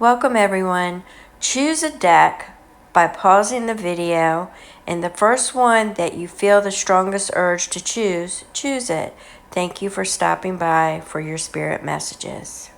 Welcome everyone. Choose a deck by pausing the video, and the first one that you feel the strongest urge to choose it. Thank you for stopping by for your spirit messages.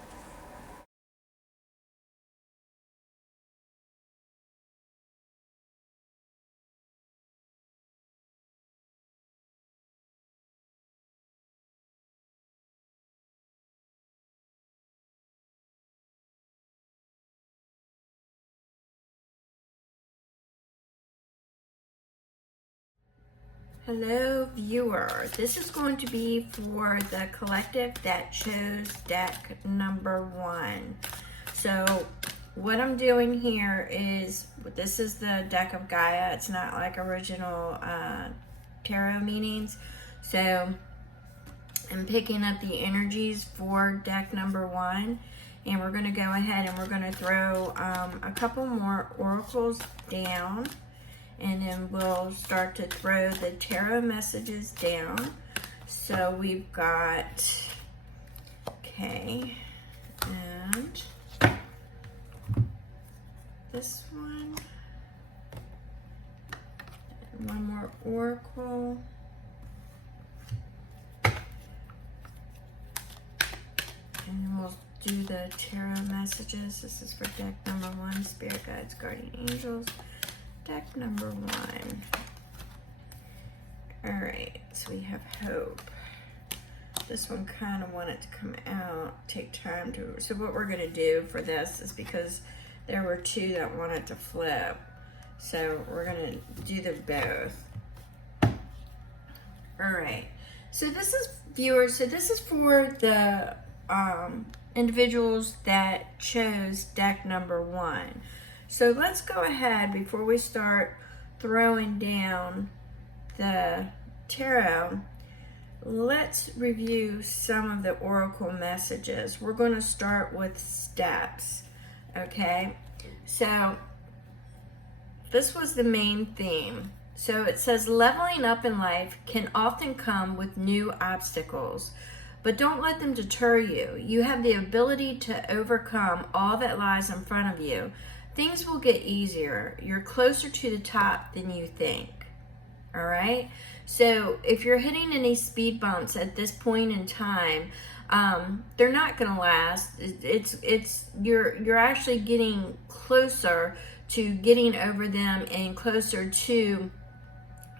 Hello viewer, this is going to be for the collective that chose deck number 1. So what I'm doing here is, this is the deck of Gaia. It's not like original tarot meanings. So I'm picking up the energies for deck number 1, and we're going to go ahead and we're going to throw a couple more oracles down. And then we'll start to throw the tarot messages down. So we've got, okay, and this one, and one more oracle. And we'll do the tarot messages. This is for deck number 1, Spirit Guides, Guardian Angels. Deck number 1. Alright, so we have hope. This one kind of wanted to come out, take time to, so what we're going to do for this is, because there were 2 that wanted to flip, so we're going to do them both. Alright, so this is, viewers, so this is for the individuals that chose deck number 1. So let's go ahead, before we start throwing down the tarot, let's review some of the oracle messages. We're going to start with steps, okay? So this was the main theme. So it says, leveling up in life can often come with new obstacles, but don't let them deter you. You have the ability to overcome all that lies in front of you. Things will get easier. You're closer to the top than you think. All right? So if you're hitting any speed bumps at this point in time, they're not going to last. You're actually getting closer to getting over them and closer to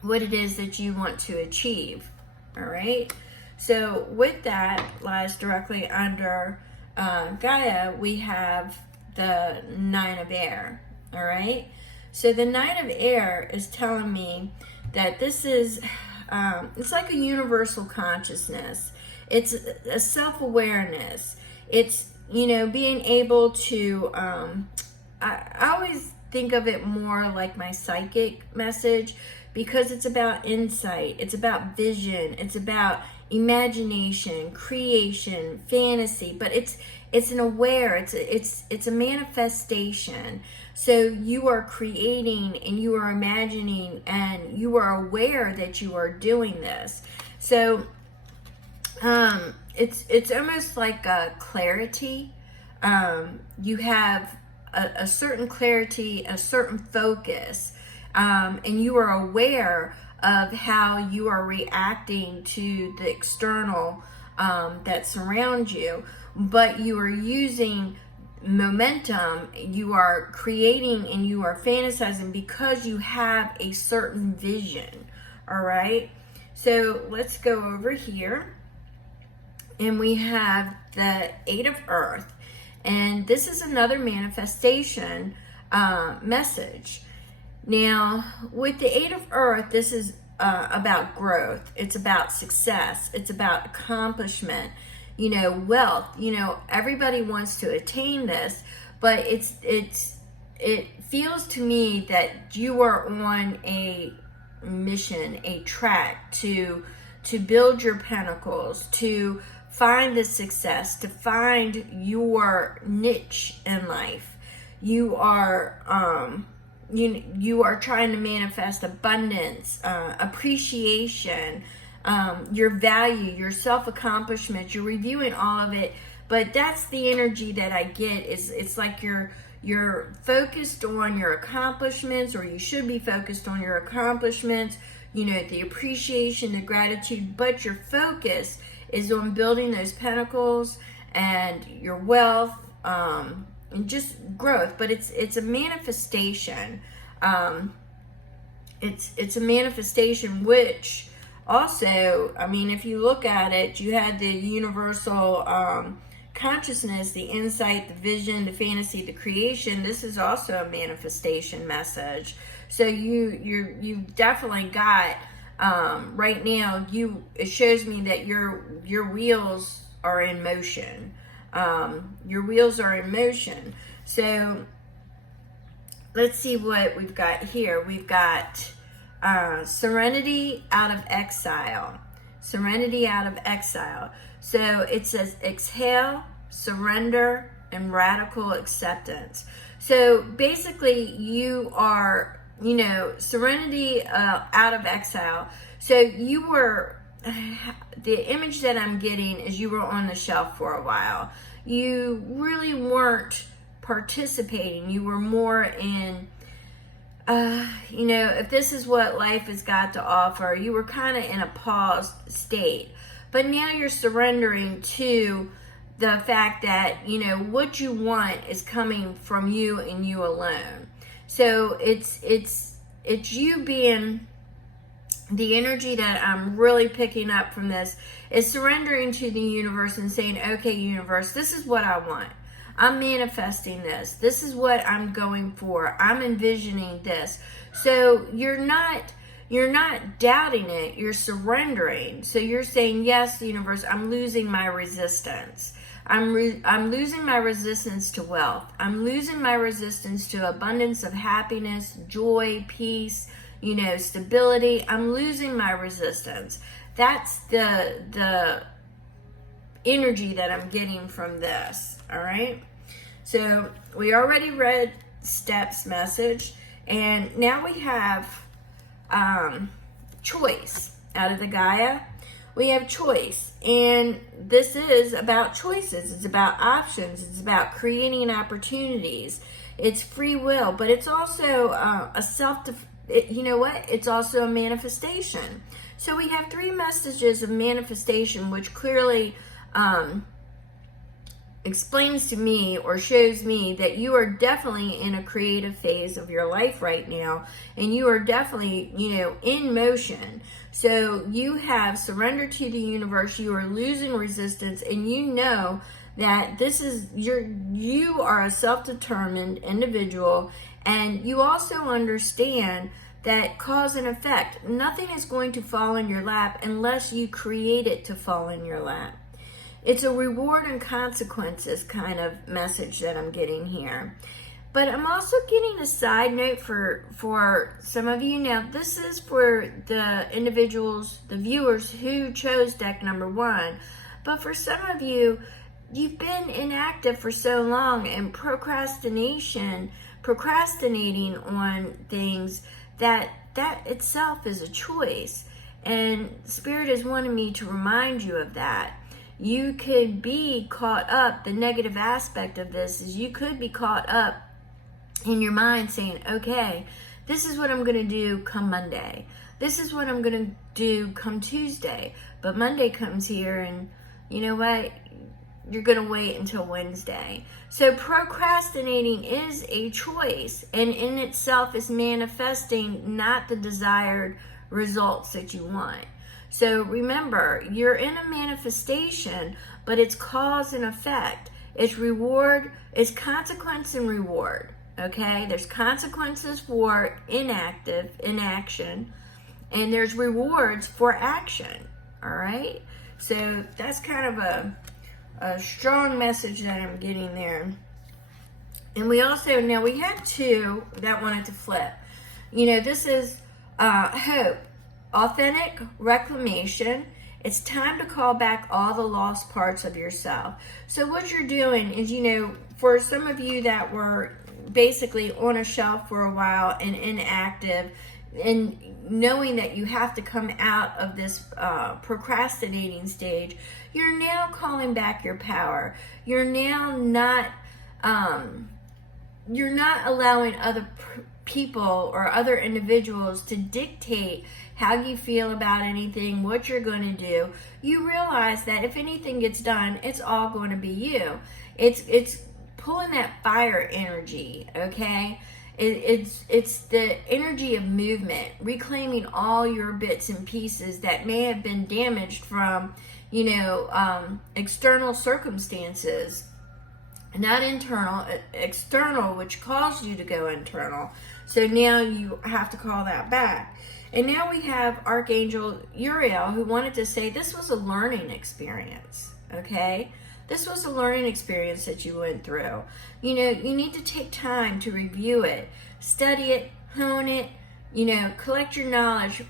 what it is that you want to achieve. All right? So with that, lies directly under Gaia, we have the 9 of air. All right, so the 9 of air is telling me that this is it's like a universal consciousness. It's a self-awareness. It's, you know, being able to I always think of it more like my psychic message, because it's about insight, it's about vision, it's about imagination, creation, fantasy, but it's an aware, it's a manifestation. So you are creating and you are imagining and you are aware that you are doing this. So it's almost like a clarity. You have a certain clarity, a certain focus, and you are aware of how you are reacting to the external that surrounds you, but you are using momentum, you are creating and you are fantasizing because you have a certain vision. All right, so let's go over here, and we have the 8 of earth, and this is another manifestation message. Now, with the 8 of earth, this is about growth. It's about success. It's about accomplishment, you know, wealth. You know, everybody wants to attain this, but it feels to me that you are on a mission, a track to build your pinnacles, to find the success, to find your niche in life. You are you are trying to manifest abundance, appreciation, your value, your self-accomplishment. You're reviewing all of it, but that's the energy that I get. Is it's like you're focused on your accomplishments, or you should be focused on your accomplishments, you know, the appreciation, the gratitude, but your focus is on building those pentacles and your wealth, and just growth. But it's a manifestation. It's a manifestation, which also, I mean, if you look at it, you had the universal consciousness, the insight, the vision, the fantasy, the creation. This is also a manifestation message. So you've definitely got, right now, it shows me that your wheels are in motion. Your wheels are in motion. So let's see what we've got here. We've got serenity out of exile. Serenity out of exile. So it says exhale, surrender, and radical acceptance. So basically you are, you know, serenity out of exile. So you were, the image that I'm getting is you were on the shelf for a while. You really weren't participating. You were more in, you know, if this is what life has got to offer, you were kind of in a paused state. But now you're surrendering to the fact that, you know, what you want is coming from you and you alone. So it's you being, the energy that I'm really picking up from this is surrendering to the universe and saying, okay, universe, this is what I want. I'm manifesting this. This is what I'm going for. I'm envisioning this. So you're not doubting it. You're surrendering. So you're saying, yes, universe, I'm losing my resistance. I'm losing my resistance to wealth. I'm losing my resistance to abundance of happiness, joy, peace, you know, stability. I'm losing my resistance. That's the energy that I'm getting from this. All right. So we already read Steps message, and now we have choice out of the Gaia. We have choice, and this is about choices. It's about options. It's about creating opportunities. It's free will, but it's also you know what? It's also a manifestation. So we have 3 messages of manifestation, which clearly explains to me or shows me that you are definitely in a creative phase of your life right now, and you are definitely, you know, in motion. So you have surrendered to the universe. You are losing resistance, and you know that this is you are a self-determined individual, and you also understand that cause and effect, nothing is going to fall in your lap unless you create it to fall in your lap. It's a reward and consequences kind of message that I'm getting here. But I'm also getting a side note for some of you. Now, this is for the individuals, the viewers who chose deck number 1. But for some of you, you've been inactive for so long, and procrastinating on things, that itself is a choice. And Spirit is wanting me to remind you of that. You could be caught up, the negative aspect of this is you could be caught up in your mind saying, okay, this is what I'm going to do come Monday. This is what I'm going to do come Tuesday. But Monday comes here, and you know what? You're going to wait until Wednesday. So procrastinating is a choice, and in itself is manifesting not the desired results that you want. So remember, you're in a manifestation, but it's cause and effect. It's reward, it's consequence and reward. Okay? There's consequences for inaction, and there's rewards for action. All right? So that's kind of a strong message that I'm getting there. And we also, now we had 2 that wanted to flip. You know, this is hope. Authentic reclamation. It's time to call back all the lost parts of yourself. So what you're doing is, you know, for some of you that were basically on a shelf for a while and inactive, and knowing that you have to come out of this procrastinating stage, you're now calling back your power. You're now not you're not allowing other people or other individuals to dictate how you feel about anything, what you're going to do. You realize that if anything gets done, it's all going to be you. It's pulling that fire energy, okay? It's the energy of movement, reclaiming all your bits and pieces that may have been damaged from, external circumstances. Not internal, external, which caused you to go internal. So now you have to call that back. And now we have Archangel Uriel, who wanted to say this was a learning experience, okay? This was a learning experience that you went through. You need to take time to review it, study it, hone it, collect your knowledge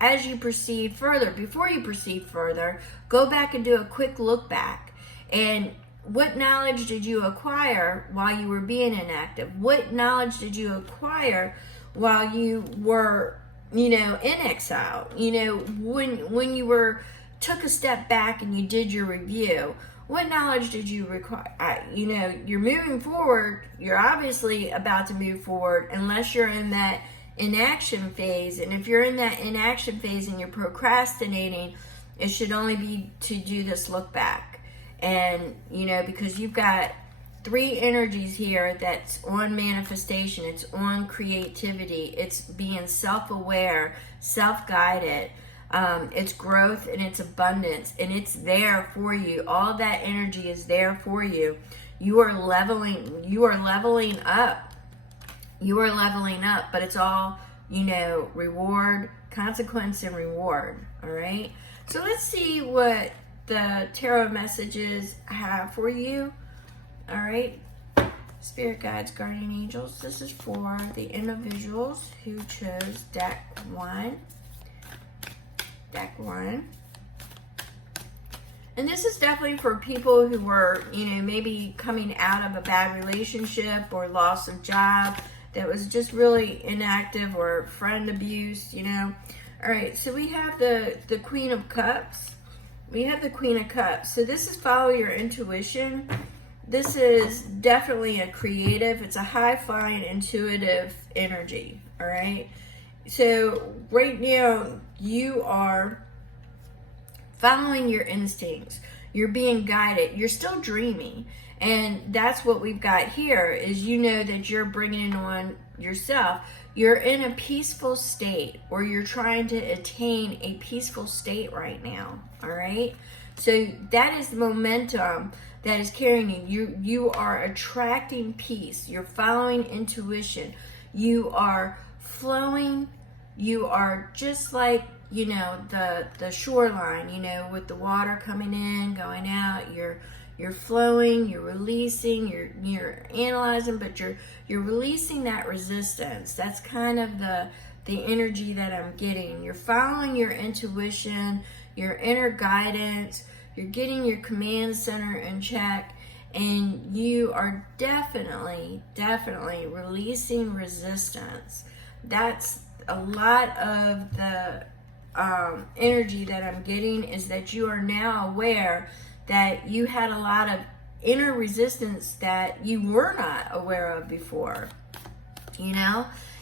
as you proceed further. Before you proceed further, go back and do a quick look back. And what knowledge did you acquire while you were being inactive? What knowledge did you acquire while you were, in exile? When you took a step back and you did your review, what knowledge did you require? You're moving forward. You're obviously about to move forward unless you're in that inaction phase. And if you're in that inaction phase and you're procrastinating, it should only be to do this look back. And, because you've got 3 energies here that's on manifestation, it's on creativity, it's being self-aware, self-guided, it's growth and it's abundance, and it's there for you. All that energy is there for you. You are leveling up. You are leveling up, but it's all, reward, consequence, and reward. All right. So let's see what the tarot messages have for you. All right, spirit guides, guardian angels, this is for the individuals who chose deck one, and this is definitely for people who were, maybe coming out of a bad relationship or loss of job that was just really inactive, or friend abuse. All right, so we have the Queen of Cups. We have the Queen of Cups. So this is follow your intuition. This is definitely a creative, it's a high-flying, intuitive energy, all right? So right now, you are following your instincts. You're being guided. You're still dreaming. And that's what we've got here, is that you're bringing it on yourself. You're in a peaceful state, or you're trying to attain a peaceful state right now, all right? So that is the momentum that is carrying you. You are attracting peace. You're following intuition. You are flowing. You are just like, the shoreline, with the water coming in, going out. You're flowing, you're releasing, you're analyzing, but you're releasing that resistance. That's kind of the energy that I'm getting. You're following your intuition, your inner guidance, you're getting your command center in check, and you are definitely releasing resistance. That's a lot of the energy that I'm getting, is that you are now aware that you had a lot of inner resistance that you were not aware of before.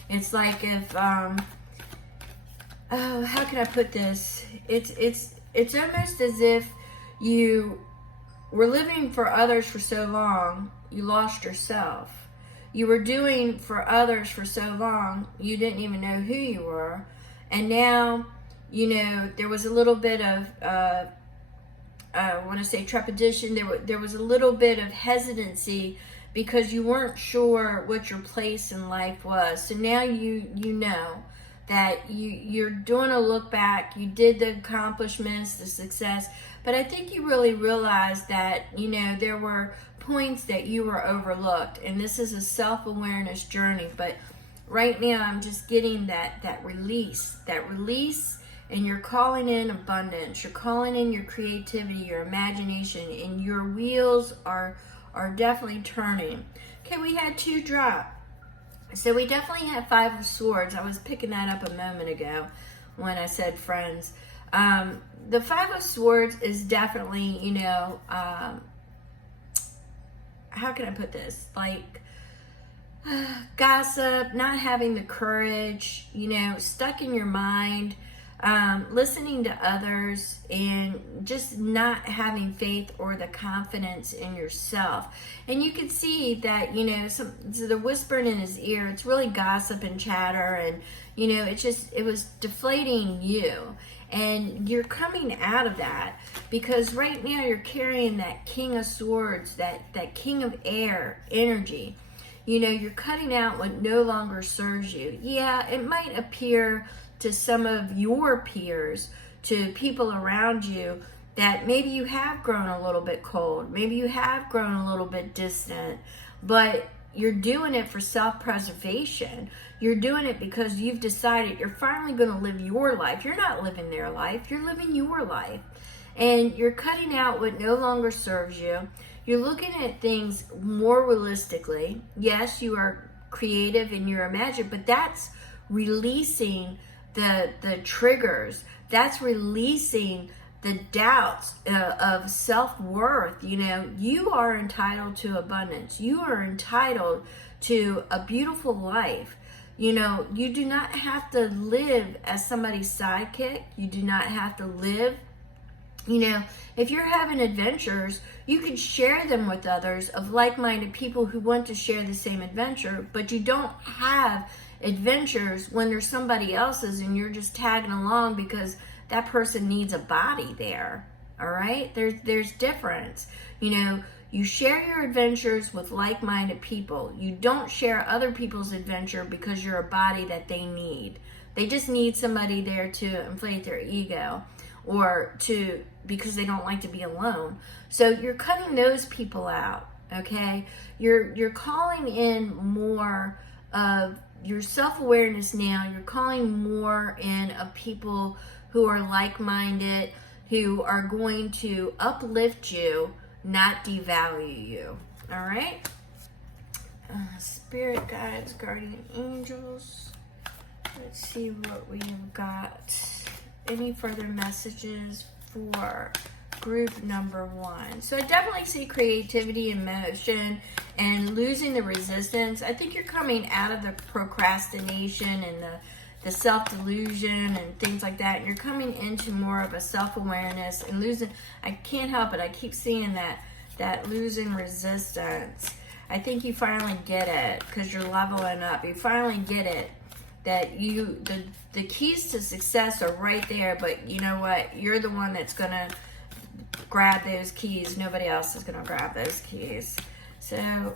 It's like if how can I put this? It's almost as if you were living for others for so long, you lost yourself. You were doing for others for so long, you didn't even know who you were. And now, there was a little bit of I want to say trepidation. There was a little bit of hesitancy because you weren't sure what your place in life was. So now you know that you're doing a look back. You did the accomplishments, the success, but I think you really realized that there were points that you were overlooked, and this is a self-awareness journey. But right now, I'm just getting that release. And you're calling in abundance. You're calling in your creativity, your imagination, and your wheels are definitely turning. Okay, we had 2 drop. So we definitely have Five of Swords. I was picking that up a moment ago when I said friends. The Five of Swords is definitely, you know, how can I put this? Like, gossip, not having the courage, you know, stuck in your mind, listening to others, and just not having faith or the confidence in yourself. And you can see that, you know, so the whispering in his ear, it's really gossip and chatter, and, you know, it was deflating you. And you're coming out of that because right now you're carrying that King of Swords, that King of Air energy. You know, you're cutting out what no longer serves you. Yeah, it might appear to some of your peers, to people around you, that maybe you have grown a little bit cold. Maybe you have grown a little bit distant. But you're doing it for self-preservation. You're doing it because you've decided you're finally going to live your life. You're not living their life. You're living your life. And you're cutting out what no longer serves you. You're looking at things more realistically. Yes, you are creative and you're imaginative, but that's releasing the triggers. That's releasing the doubts of self-worth. You know, you are entitled to abundance. You are entitled to a beautiful life. You know, you do not have to live as somebody's sidekick. You do not have to live, you know, if you're having adventures, you can share them with others of like-minded people who want to share the same adventure, but you don't have adventures when there's somebody else's and you're just tagging along because that person needs a body there. All right? There's difference. You know, you share your adventures with like-minded people. You don't share other people's adventure because you're a body that they need. They just need somebody there to inflate their ego, or because they don't like to be alone. So you're cutting those people out, okay? You're calling in more of your self-awareness now. You're calling more in of people who are like-minded, who are going to uplift you, not devalue you, all right? Spirit guides, guardian angels. Let's see what we've got. Any further messages for group number 1? So I definitely see creativity and motion and losing the resistance. I think you're coming out of the procrastination and the self-delusion and things like that. You're coming into more of a self-awareness and losing. I can't help it. I keep seeing that losing resistance. I think you finally get it because you're leveling up. You finally get it. That the keys to success are right there, but you know what? You're the one that's going to grab those keys. Nobody else is going to grab those keys. So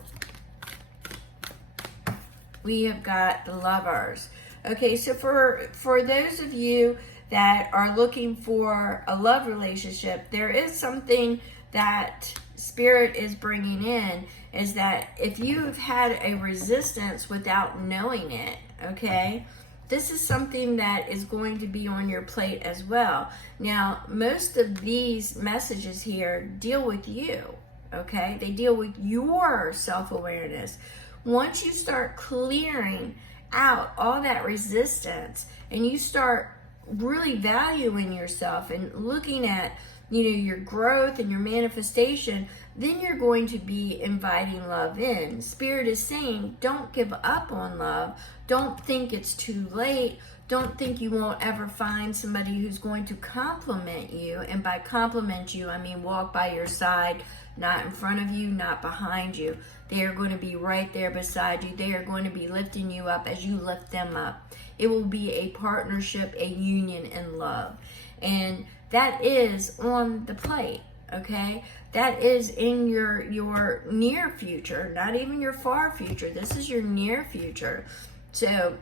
we have got the Lovers. Okay, so for those of you that are looking for a love relationship, there is something that Spirit is bringing in, is that if you've had a resistance without knowing it, okay, this is something that is going to be on your plate as well. Now, most of these messages here deal with you, okay? They deal with your self-awareness. Once you start clearing out all that resistance and you start really valuing yourself and looking at, you know, your growth and your manifestation, then you're going to be inviting love in. Spirit is saying, don't give up on love. Don't think it's too late. Don't think you won't ever find somebody who's going to compliment you. And by compliment you, I mean walk by your side, not in front of you, not behind you. They are going to be right there beside you. They are going to be lifting you up as you lift them up. It will be a partnership, a union in love. And that is on the plate, okay? That is in your near future, not even your far future. This is your near future. So,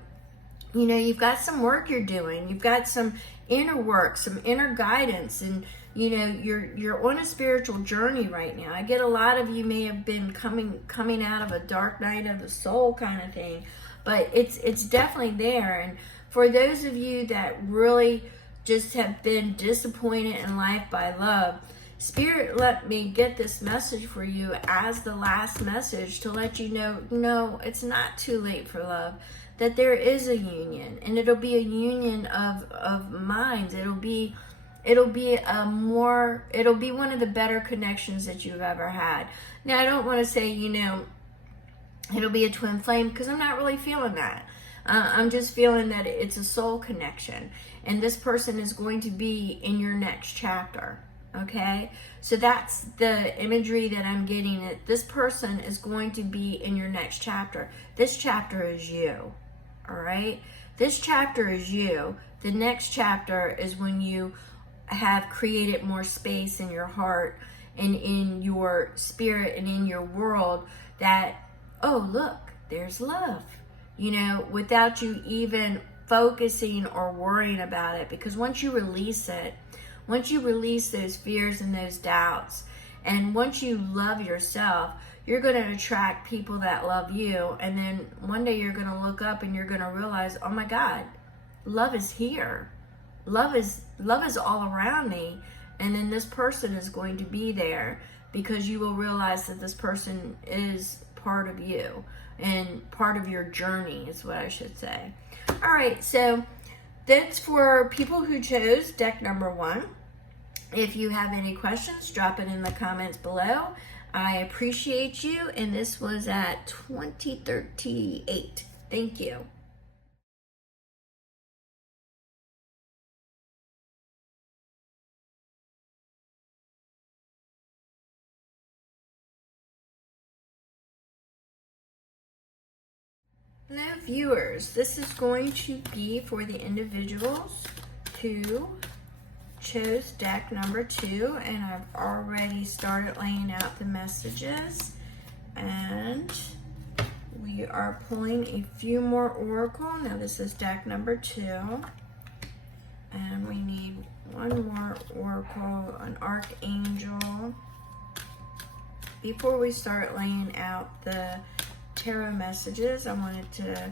you know, you've got some work you're doing. You've got some inner work, some inner guidance, and you know, you're on a spiritual journey right now. I get a lot of you may have been coming out of a dark night of the soul kind of thing, but it's definitely there. And for those of you that really just have been disappointed in life by love, Spirit let me get this message for you as the last message to let you know, no, it's not too late for love, that there is a union, and it'll be a union of minds. It'll be one of the better connections that you've ever had. Now, I don't want to say, it'll be a twin flame, because I'm not really feeling that. I'm just feeling that it's a soul connection, and this person is going to be in your next chapter. Okay, so that's the imagery that I'm getting. That this person is going to be in your next chapter. This chapter is you. All right, this chapter is you. The next chapter is when you have created more space in your heart and in your spirit and in your world that, oh, look, there's love, without you even focusing or worrying about it. Because once you release it, once you release those fears and those doubts, and once you love yourself, you're going to attract people that love you. And then one day you're going to look up and you're going to realize, oh my God, love is here. Love is all around me. And then this person is going to be there, because you will realize that this person is part of you and part of your journey, is what I should say. All right, so that's for people who chose deck number 1. If you have any questions, drop it in the comments below. I appreciate you, and this was at 2038. Thank you. Hello viewers, this is going to be for the individuals who chose deck number 2, and I've already started laying out the messages, and we are pulling a few more oracle. Now this is deck number 2, and we need one more oracle, an archangel, before we start laying out the tarot messages. I wanted to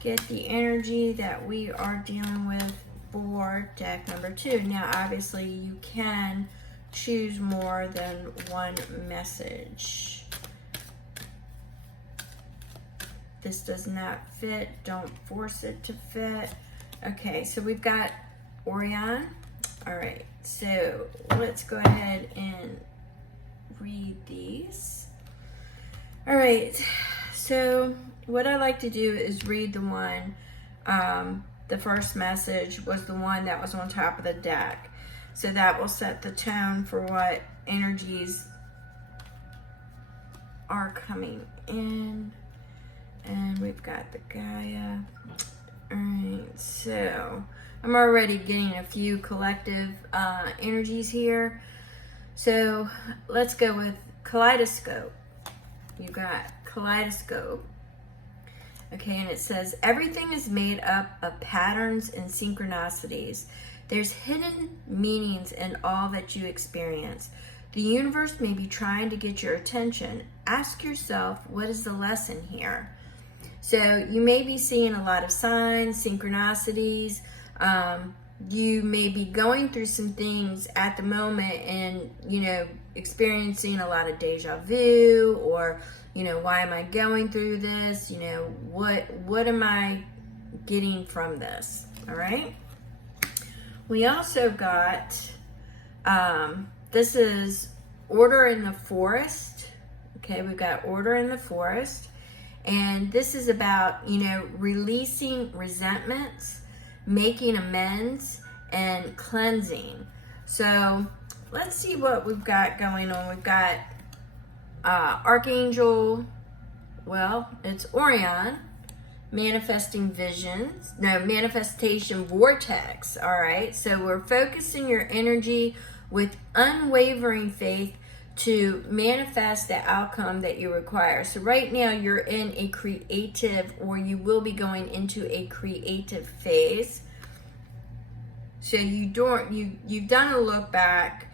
get the energy that we are dealing with for deck number 2. Now, obviously, you can choose more than one message. This does not fit. Don't force it to fit. Okay, so we've got Orion. All right, so let's go ahead and read these. All right, so what I like to do is read the one, the first message was the one that was on top of the deck. So that will set the tone for what energies are coming in. And we've got the Gaia. All right, so I'm already getting a few collective energies here. So let's go with Kaleidoscope. You got Kaleidoscope. Okay, and it says, everything is made up of patterns and synchronicities. There's hidden meanings in all that you experience. The universe may be trying to get your attention. Ask yourself, what is the lesson here? So you may be seeing a lot of signs, synchronicities. You may be going through some things at the moment and, experiencing a lot of deja vu, or, why am I going through this? What am I getting from this? All right. We also got, this is Order in the Forest. Okay, we've got Order in the Forest. And this is about, releasing resentments, making amends, and cleansing. So let's see what we've got going on. We've got Archangel, well, it's Orion, manifestation vortex. All right, so we're focusing your energy with unwavering faith to manifest the outcome that you require. So right now you're in a creative, or you will be going into a creative phase. So you've done a look back.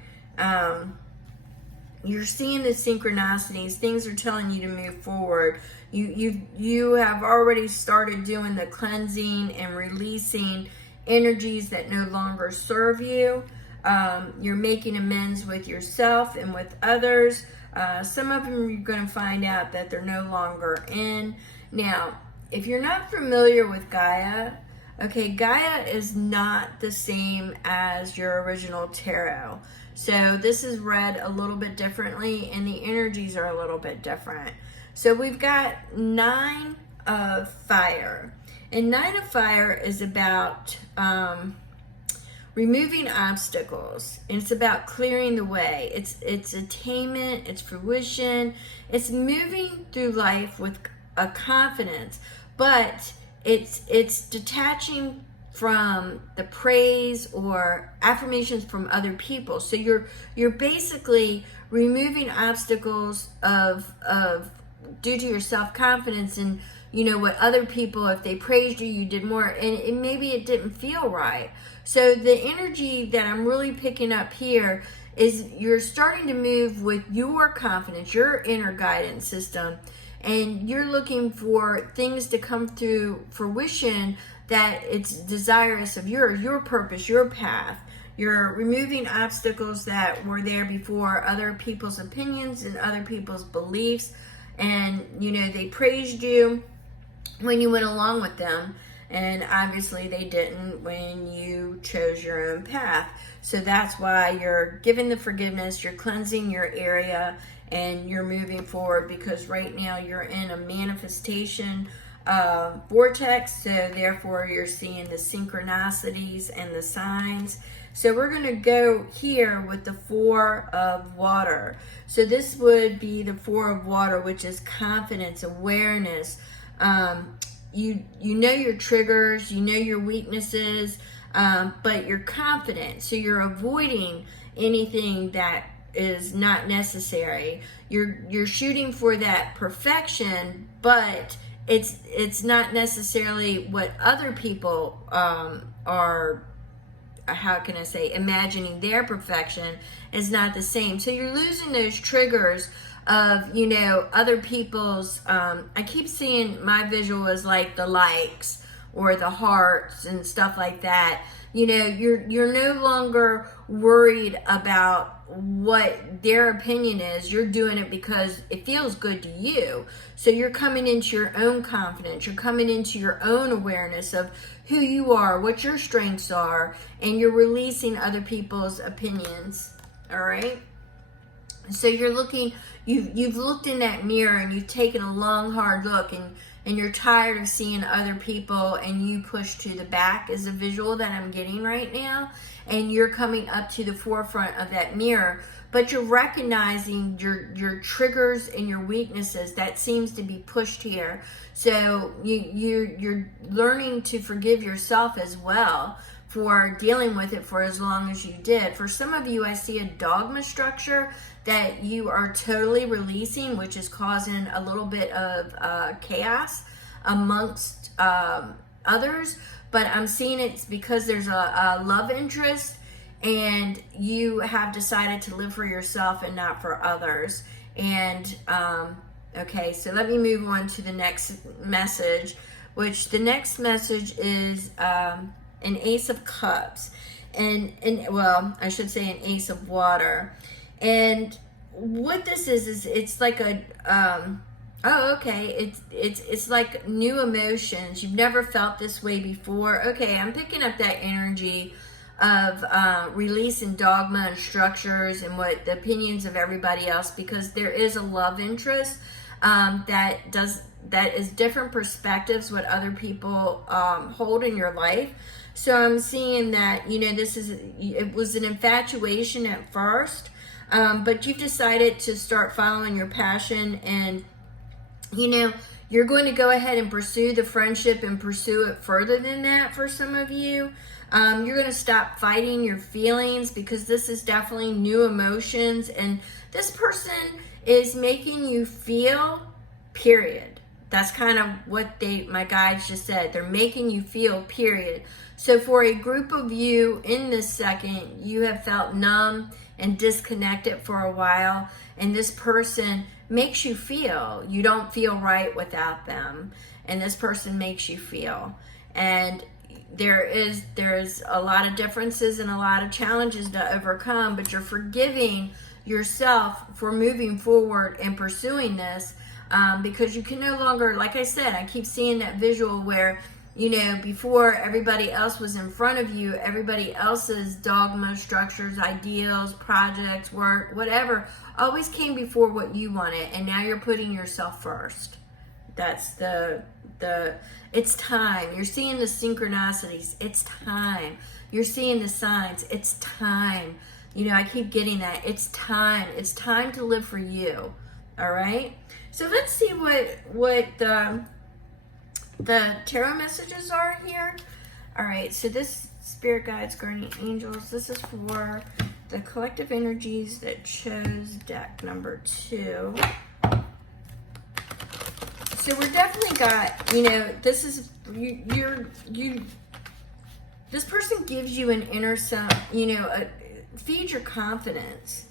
You're seeing the synchronicities. Things are telling you to move forward. You have already started doing the cleansing and releasing energies that no longer serve you. You're making amends with yourself and with others. Some of them you're going to find out that they're no longer in. Now, if you're not familiar with Gaia, okay, Gaia is not the same as your original tarot. So this is read a little bit differently, and the energies are a little bit different. So we've got 9 of Fire. And 9 of Fire is about removing obstacles. And it's about clearing the way. It's attainment, it's fruition, it's moving through life with a confidence, but it's detaching from the praise or affirmations from other people. So you're basically removing obstacles of due to your self-confidence, and you know what other people, if they praised you, you did more, and maybe it didn't feel right. So the energy that I'm really picking up here is you're starting to move with your confidence, your inner guidance system, and you're looking for things to come through fruition that it's desirous of your purpose, your path. You're removing obstacles that were there before, other people's opinions and other people's beliefs, and you know, they praised you when you went along with them, and obviously they didn't when you chose your own path. So that's why you're giving the forgiveness, you're cleansing your area, and you're moving forward, because right now you're in a manifestation vortex, so therefore you're seeing the synchronicities and the signs. So we're going to go here with the 4 of Water. So this would be the 4 of Water, which is confidence, awareness. You know your triggers, you know your weaknesses, but you're confident. So you're avoiding anything that is not necessary. You're shooting for that perfection, but it's not necessarily what other people are, how can I say, imagining their perfection is not the same. So you're losing those triggers of, you know, other people's, I keep seeing my visual as like the likes or the hearts and stuff like that. You know, you're no longer worried about what their opinion is. You're doing it because it feels good to you. So you're coming into your own confidence. You're coming into your own awareness of who you are, what your strengths are, and you're releasing other people's opinions. All right? So you're looking, you've looked in that mirror and you've taken a long, hard look, and you're tired of seeing other people, and you push to the back is a visual that I'm getting right now, and you're coming up to the forefront of that mirror, but you're recognizing your triggers and your weaknesses that seems to be pushed here. So you're learning to forgive yourself as well for dealing with it for as long as you did. For some of you, I see a dogma structure that you are totally releasing, which is causing a little bit of chaos amongst others. But I'm seeing it's because there's a love interest, and you have decided to live for yourself and not for others. And okay, so let me move on to the next message, which the next message is an Ace of Cups, and well, I should say an Ace of Water. And what this is it's like a oh, okay, it's like new emotions. You've never felt this way before. Okay, I'm picking up that energy of releasing dogma and structures and what the opinions of everybody else, because there is a love interest that is different perspectives what other people hold in your life. So I'm seeing that, you know, it was an infatuation at first, but you've decided to start following your passion, and you know, you're going to go ahead and pursue the friendship and pursue it further than that. For some of you, you're going to stop fighting your feelings, because this is definitely new emotions, and this person is making you feel, period. That's kind of what my guides just said. They're making you feel, period. So for a group of you in this second, you have felt numb and disconnected for a while, and this person makes you feel. You don't feel right without them, and this person makes you feel. And there's a lot of differences and a lot of challenges to overcome, but you're forgiving yourself for moving forward and pursuing this, because you can no longer, like I said, I keep seeing that visual where, before everybody else was in front of you, everybody else's dogma, structures, ideals, projects, work, whatever, always came before what you wanted, and now you're putting yourself first. That's it's time. You're seeing the synchronicities. It's time. You're seeing the signs. It's time. I keep getting that. It's time. It's time to live for you. All right? So let's see what the tarot messages are here. All right. So this spirit guides, guardian angels, this is for the collective energies that chose deck number 2. So we're definitely got, this is, this person gives you an inner self, feed your confidence.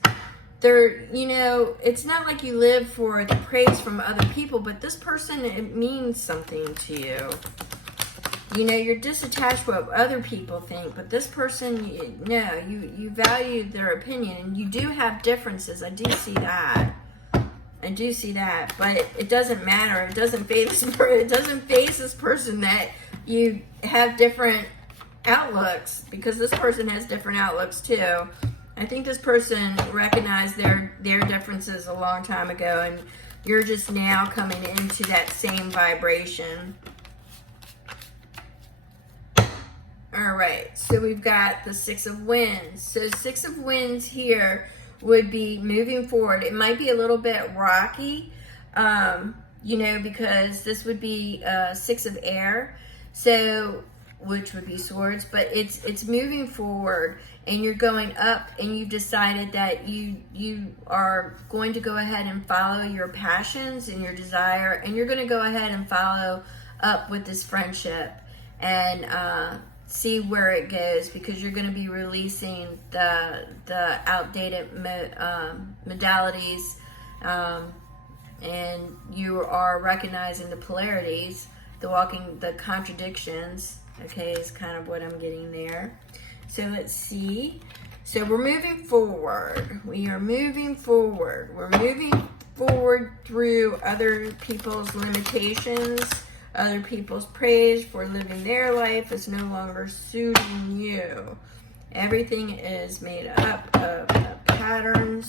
It's not like you live for the praise from other people, but this person, it means something to you. You're disattached from what other people think, but this person, you value their opinion, and you do have differences. I do see that. But it doesn't matter. It doesn't phase this person that you have different outlooks, because this person has different outlooks too. I think this person recognized their differences a long time ago, and you're just now coming into that same vibration. All right, so we've got the 6 of Wands. So 6 of Wands here would be moving forward. It might be a little bit rocky, because this would be 6 of Air, so which would be Swords, but it's moving forward, and you're going up, and you've decided that you are going to go ahead and follow your passions and your desire, and you're going to go ahead and follow up with this friendship and see where it goes, because you're going to be releasing the outdated modalities, and you are recognizing the polarities, the contradictions. Okay, is kind of what I'm getting there. So let's see. So we're moving forward. We are moving forward. We're moving forward through other people's limitations, other people's praise for living their life is no longer suiting you. Everything is made up of patterns.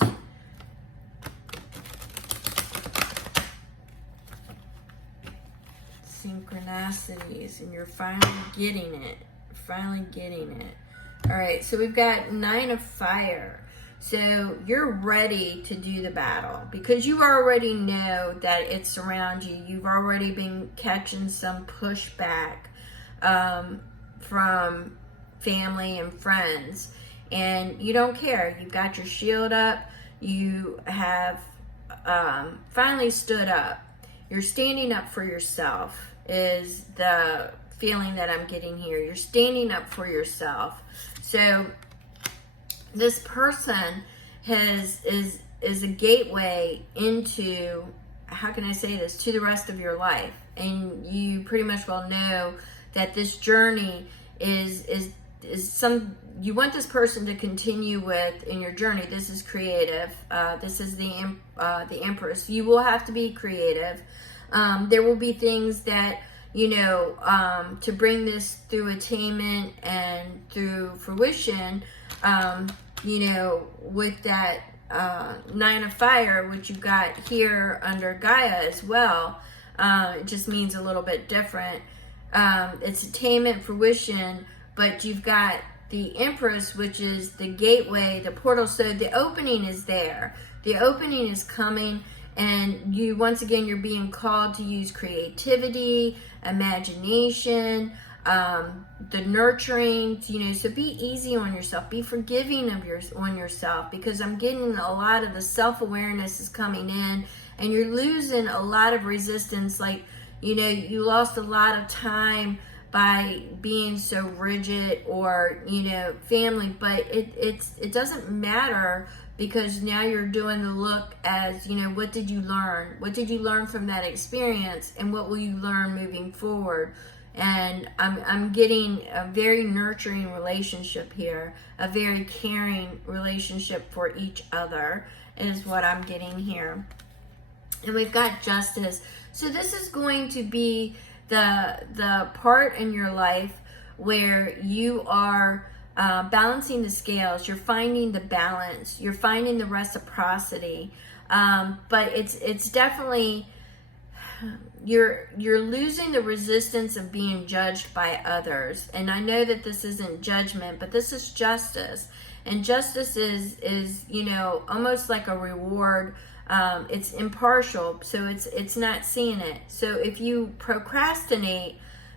Synchronicities, and you're finally getting it. All right, so we've got 9 of Fire. So you're ready to do the battle, because you already know that it's around you. You've already been catching some pushback from family and friends, and you don't care. You've got your shield up. You have finally stood up. You're standing up for yourself is the feeling that I'm getting here. You're standing up for yourself. So this person is a gateway into, how can I say this, to the rest of your life. And you pretty much well know that this journey is some, you want this person to continue with in your journey. This is creative. This is the Empress. You will have to be creative. There will be things that, to bring this through attainment and through fruition, with that 9 of Fire, which you've got here under Gaia as well, it just means a little bit different. It's attainment, fruition, but you've got the Empress, which is the gateway, the portal. So the opening is there. The opening is coming, and you, once again, you're being called to use creativity, imagination, the nurturing, so be easy on yourself, be forgiving on yourself, because I'm getting a lot of the self-awareness is coming in, and you're losing a lot of resistance. Like, you lost a lot of time by being so rigid, or family, but it doesn't matter, because now you're doing the look as, what did you learn? What did you learn from that experience, and what will you learn moving forward? And I'm getting a very nurturing relationship here, a very caring relationship for each other is what I'm getting here. And we've got justice. So this is going to be the part in your life where you are balancing the scales. You're finding the balance. You're finding the reciprocity. But it's definitely, you're losing the resistance of being judged by others. And I know that this isn't judgment, but this is justice. And justice is you know, almost like a reward. It's impartial, so it's not seeing it. So if you procrastinate,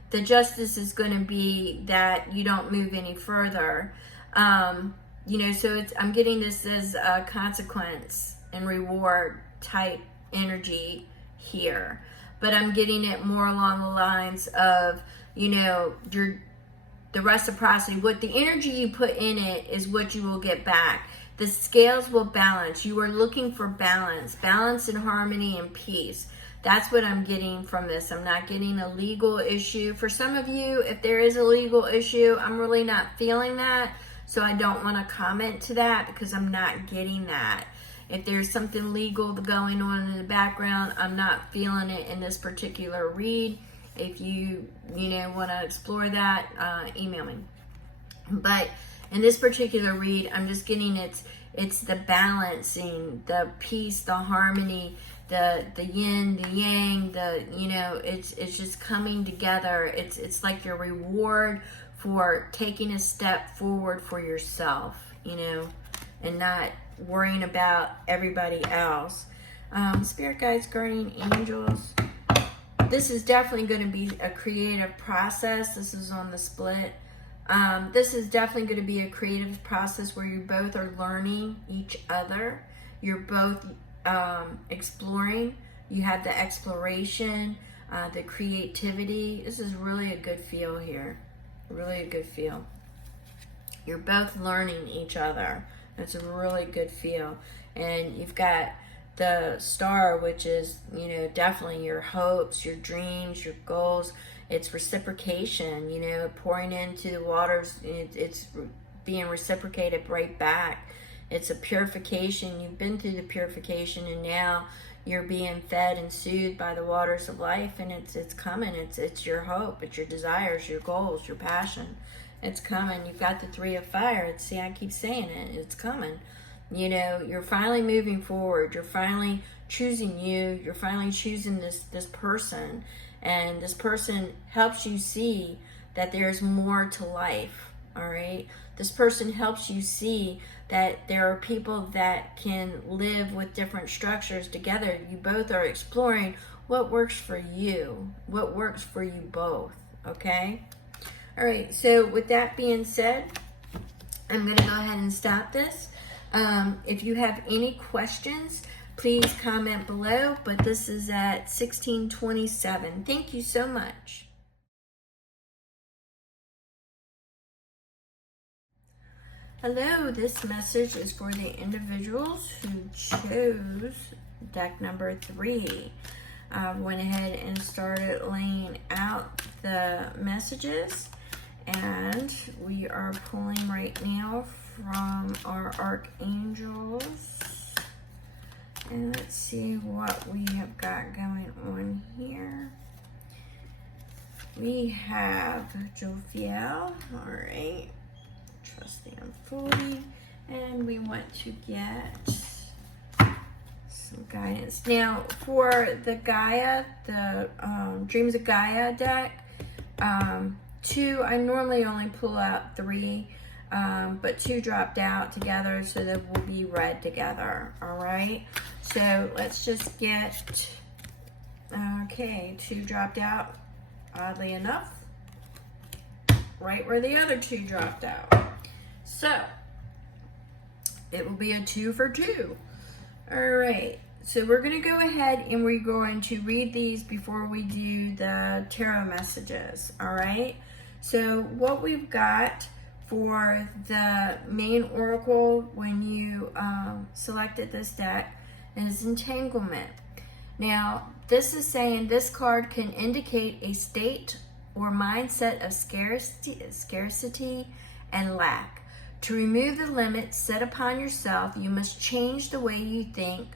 the justice is going to be that you don't move any further. You know, so I'm getting this as a consequence and reward type energy here. But I'm getting it more along the lines of, you know, the reciprocity. What the energy you put in it is what you will get back. The scales will balance. You are looking for balance and harmony and peace. That's what I'm getting from this. I'm not getting a legal issue. For some of you, if there is a legal issue, I'm really not feeling that. So I don't want to comment to that because I'm not getting that. If there's something legal going on in the background, I'm not feeling it in this particular read. If you want to explore that, email me. But in this particular read, I'm just getting it's the balancing, the peace, the harmony, the yin, the yang, it's just coming together. It's like your reward for taking a step forward for yourself, and not worrying about everybody else. Spirit guides, guardian angels. This is definitely going to be a creative process. This is on the split. This is definitely going to be a creative process where you both are learning each other. You're both exploring. You have the exploration, the creativity. This is really a good feel here. Really a good feel. You're both learning each other. It's a really good feel. And you've got the star, which is, definitely your hopes, your dreams, your goals. It's reciprocation, pouring into the waters. It's being reciprocated right back. It's a purification. You've been through the purification, and now you're being fed and soothed by the waters of life, and it's coming. It's your hope. It's your desires, your goals, your passion. It's coming. You've got the 3 of fire. See, I keep saying it. It's coming. You're finally moving forward. You're finally choosing you. You're finally choosing this person. And this person helps you see that there's more to life. All right. This person helps you see that there are people that can live with different structures together. You both are exploring what works for you, what works for you both. Okay. All right. So with that being said, I'm going to go ahead and stop this. If you have any questions, please comment below, but this is at 16:27. Thank you so much. Hello, this message is for the individuals who chose deck number 3. I went ahead and started laying out the messages, and we are pulling right now from our archangels. And let's see what we have got going on here. We have Jophiel, all right, trust the unfolding, and we want to get some guidance. Now, for the Gaia, the Dreams of Gaia deck, 2, I normally only pull out 3, but 2 dropped out together, so they will be read together, all right? So let's just get, okay, 2 dropped out, oddly enough, right where the other 2 dropped out. So it will be a 2 for 2. All right, so we're going to go ahead and we're going to read these before we do the tarot messages, all right? So what we've got for the main oracle when you selected this deck is entanglement. Now, this is saying this card can indicate a state or mindset of scarcity and lack. To remove the limits set upon yourself, you must change the way you think,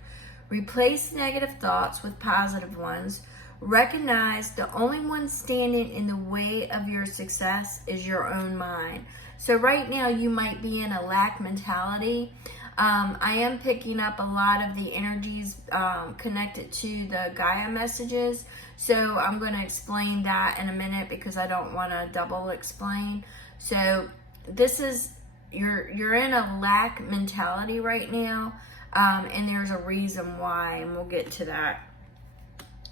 replace negative thoughts with positive ones. Recognize the only one standing in the way of your success is your own mind. So right now you might be in a lack mentality. I am picking up a lot of the energies connected to the Gaia messages. So I'm going to explain that in a minute because I don't want to double explain. So this is, you're in a lack mentality right now. And there's a reason why, and we'll get to that.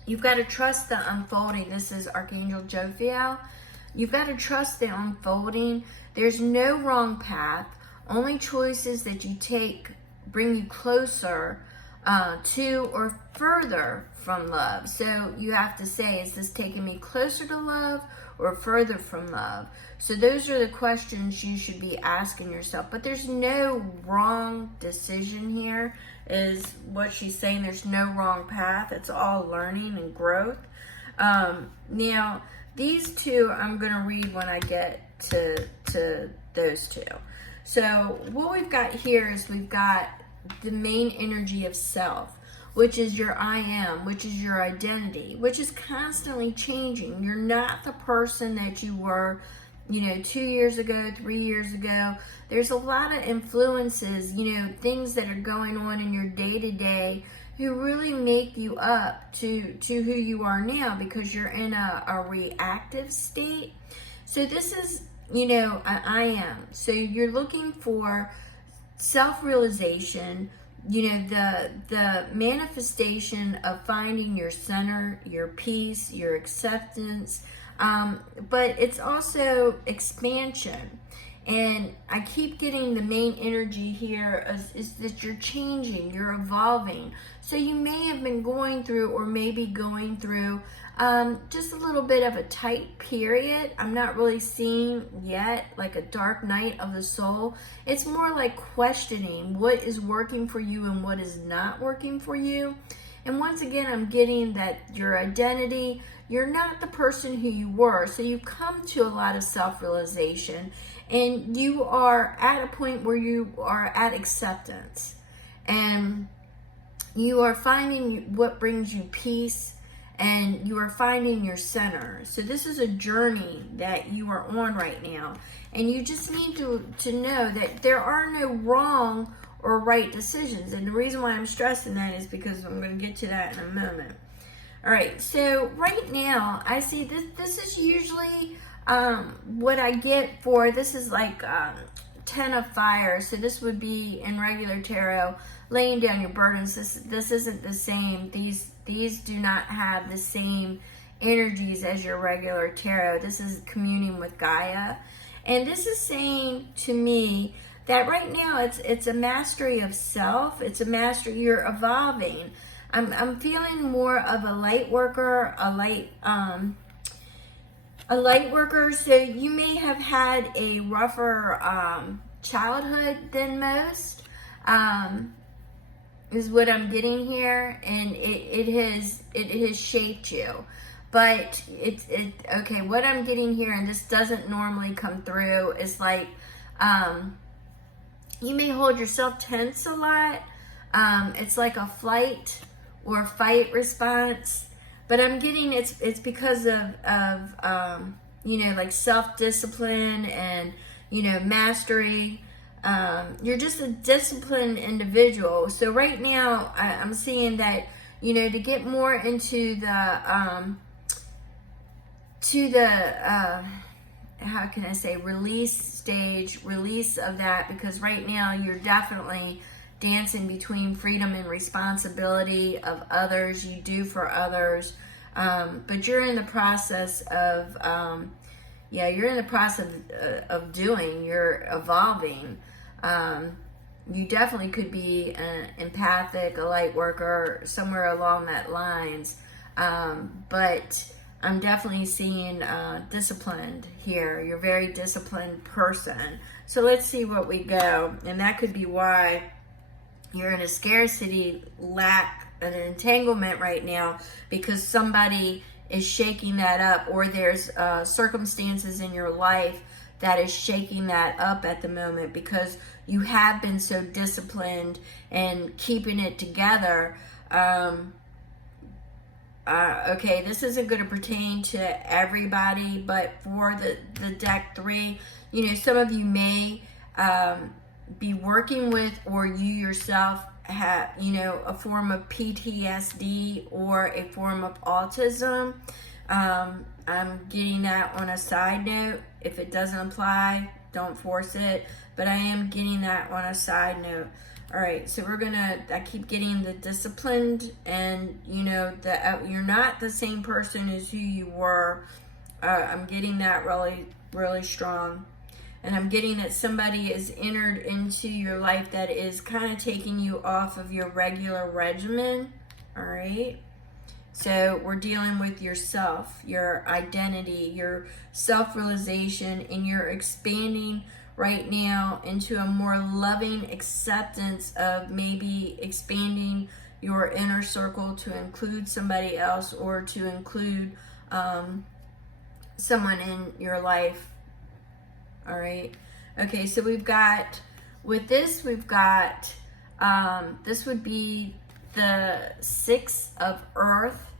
You've got to trust the unfolding. This is Archangel Jophiel. You've got to trust the unfolding. There's no wrong path. Only choices that you take bring you closer to or further from love. So you have to say, is this taking me closer to love or further from love? So those are the questions you should be asking yourself. But there's no wrong decision here, is what she's saying. There's no wrong path. It's all learning and growth. Now, these two I'm going to read when I get to those two. So what we've got here is we've got the main energy of self, which is your I am, which is your identity, which is constantly changing. You're not the person that you were, 2 years ago, 3 years ago. There's a lot of influences, things that are going on in your day-to-day who really make you up to who you are now, because you're in a reactive state. So this is, I am. So you're looking for self-realization, the manifestation of finding your center, your peace, your acceptance, but it's also expansion. And I keep getting the main energy here is that you're changing, you're evolving. So you may have been going through, or maybe going through, just a little bit of a tight period. I'm not really seeing yet like a dark night of the soul. It's more like questioning what is working for you and what is not working for you. And once again, I'm getting that your identity, you're not the person who you were. So you come to a lot of self-realization, and you are at a point where you are at acceptance, and you are finding what brings you peace, and you are finding your center. So this is a journey that you are on right now, and you just need to know that there are no wrong or right decisions. And the reason why I'm stressing that is because I'm going to get to that in a moment. All right, so right now I see this is usually what I get for, this is like 10 of fire. So this would be in regular tarot, laying down your burdens. This isn't the same. These do not have the same energies as your regular tarot. This is communing with Gaia. And this is saying to me that right now it's a mastery of self. It's a mastery, you're evolving. I'm feeling more of a light worker, a light worker. So you may have had a rougher childhood than most, is what I'm getting here, and it has shaped you. But okay, what I'm getting here, and this doesn't normally come through, is like you may hold yourself tense a lot. It's like a flight or fight response. But I'm getting it's because of like self-discipline and, mastery. You're just a disciplined individual. So right now I'm seeing that, to get more into the, how can I say, release of that, because right now you're definitely dancing between freedom and responsibility of others. You do for others, but you're in the process of doing. You're evolving. You definitely could be an empathic, a light worker, somewhere along that lines. But I'm definitely seeing disciplined here. You're a very disciplined person. So let's see what we go, and that could be why you're in a scarcity, lack, an entanglement right now, because somebody is shaking that up, or there's circumstances in your life that is shaking that up at the moment, because you have been so disciplined and keeping it together. Okay, this isn't going to pertain to everybody, but for the deck 3, you know, some of you may be working with, or you yourself have, you know, a form of PTSD or a form of autism. I'm getting that on a side note. If it doesn't apply, don't force it, but I am getting that on a side note. All right, so I keep getting the disciplined, and you know, you're not the same person as who you were. I'm getting that really, really strong. And I'm getting that somebody is entered into your life that is kind of taking you off of your regular regimen. All right. So we're dealing with yourself, your identity, your self-realization, and you're expanding right now into a more loving acceptance of maybe expanding your inner circle to include somebody else, or to include someone in your life. All right. Okay, so we've got, with this, we've got, this would be the 6 of Earth.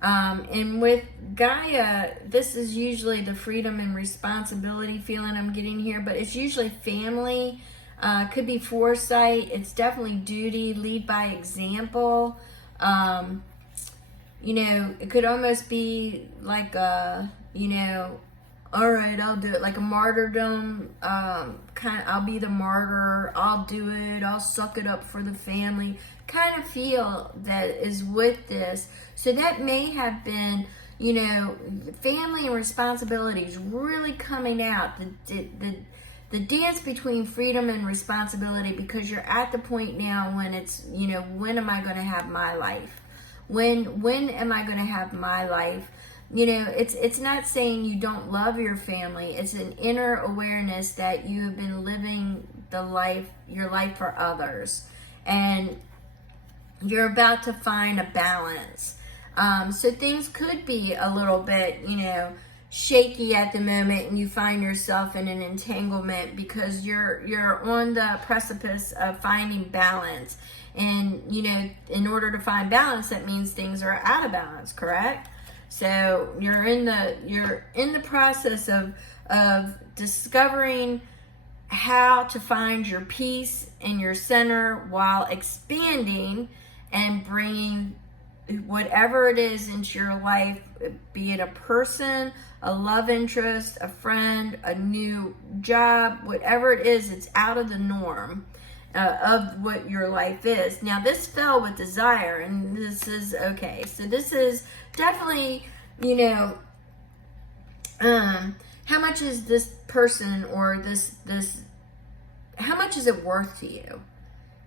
And with Gaia, this is usually the freedom and responsibility feeling I'm getting here, but it's usually family, could be foresight. It's definitely duty, lead by example. You know, it could almost be like you know, all right, I'll do it, like a martyrdom, I'll be the martyr, I'll do it, I'll suck it up for the family, kind of feel that is with this. So that may have been, you know, family and responsibilities really coming out, the dance between freedom and responsibility, because you're at the point now when it's, you know, when am I going to have my life? When am I going to have my life? You know, it's not saying you don't love your family. It's an inner awareness that you have been living your life for others, and you're about to find a balance. So things could be a little bit, you know, shaky at the moment, and you find yourself in an entanglement because you're on the precipice of finding balance. And, you know, in order to find balance, that means things are out of balance, correct? So you're in the process of discovering how to find your peace and your center while expanding and bringing whatever it is into your life, be it a person, a love interest, a friend, a new job, whatever it is, it's out of the norm of what your life is. Now, this fell with desire, and this is okay. So this is definitely, you know, how much is this person or this how much is it worth to you?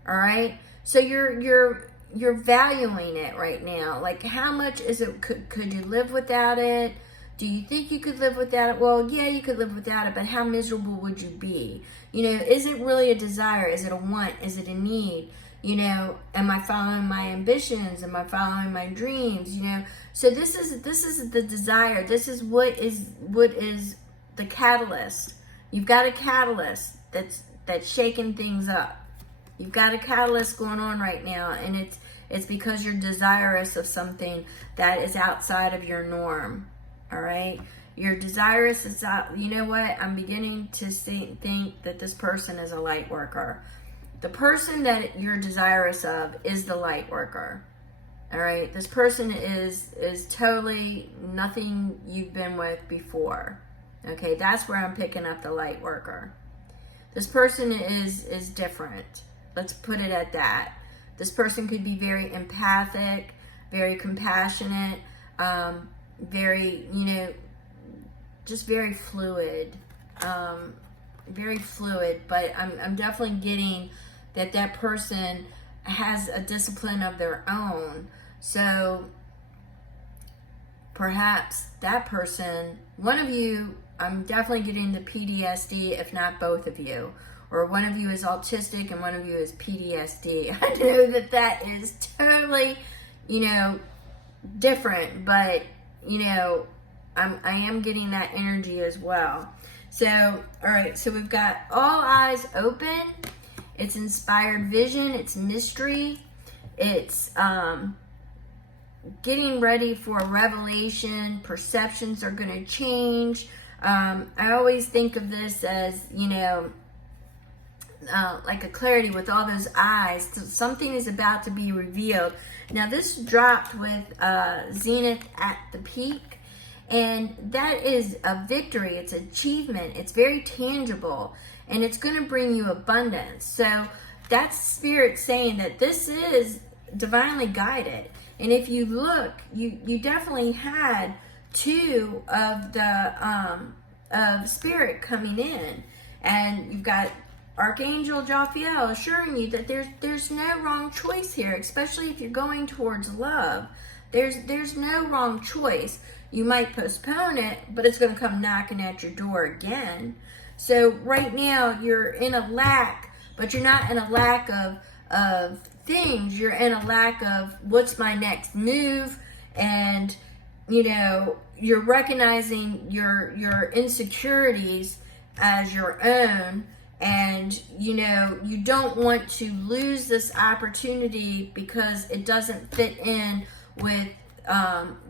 All right. So you're valuing it right now. Like, how much is it? Could you live without it? Do you think you could live without it? Well, yeah, you could live without it, but how miserable would you be? You know, is it really a desire? Is it a want? Is it a need? You know, am I following my ambitions? Am I following my dreams? You know, so this is the desire. This is what is the catalyst. You've got a catalyst that's shaking things up. You've got a catalyst going on right now, and it's because you're desirous of something that is outside of your norm. All right, you're desirous. It's out. You know what? I'm beginning to think that this person is a light worker. The person that you're desirous of is the light worker. All right, this person is totally nothing you've been with before. Okay, that's where I'm picking up the light worker. This person is different. Let's put it at that. This person could be very empathic, very compassionate, very, you know, just very fluid, but I'm definitely getting that person has a discipline of their own. So perhaps that person, one of you, I'm definitely getting the PTSD, if not both of you. Or one of you is autistic and one of you is PTSD. I know that is totally, you know, different, but, you know, I am getting that energy as well. So, all right, so we've got all eyes open. It's inspired vision. It's mystery. It's getting ready for revelation. Perceptions are going to change. I always think of this as, you know, like a clarity with all those eyes. So something is about to be revealed. Now, this dropped with Zenith at the peak, and that is a victory. It's achievement. It's very tangible, and it's going to bring you abundance. So that's Spirit saying that this is divinely guided. And if you look, you definitely had two of the of Spirit coming in, and you've got Archangel Jophiel assuring you that there's no wrong choice here, especially if you're going towards love. There's no wrong choice. You might postpone it, but it's going to come knocking at your door again. So right now you're in a lack, but you're not in a lack of things. You're in a lack of what's my next move, and you know, you're recognizing your insecurities as your own, and you know, you don't want to lose this opportunity because it doesn't fit in with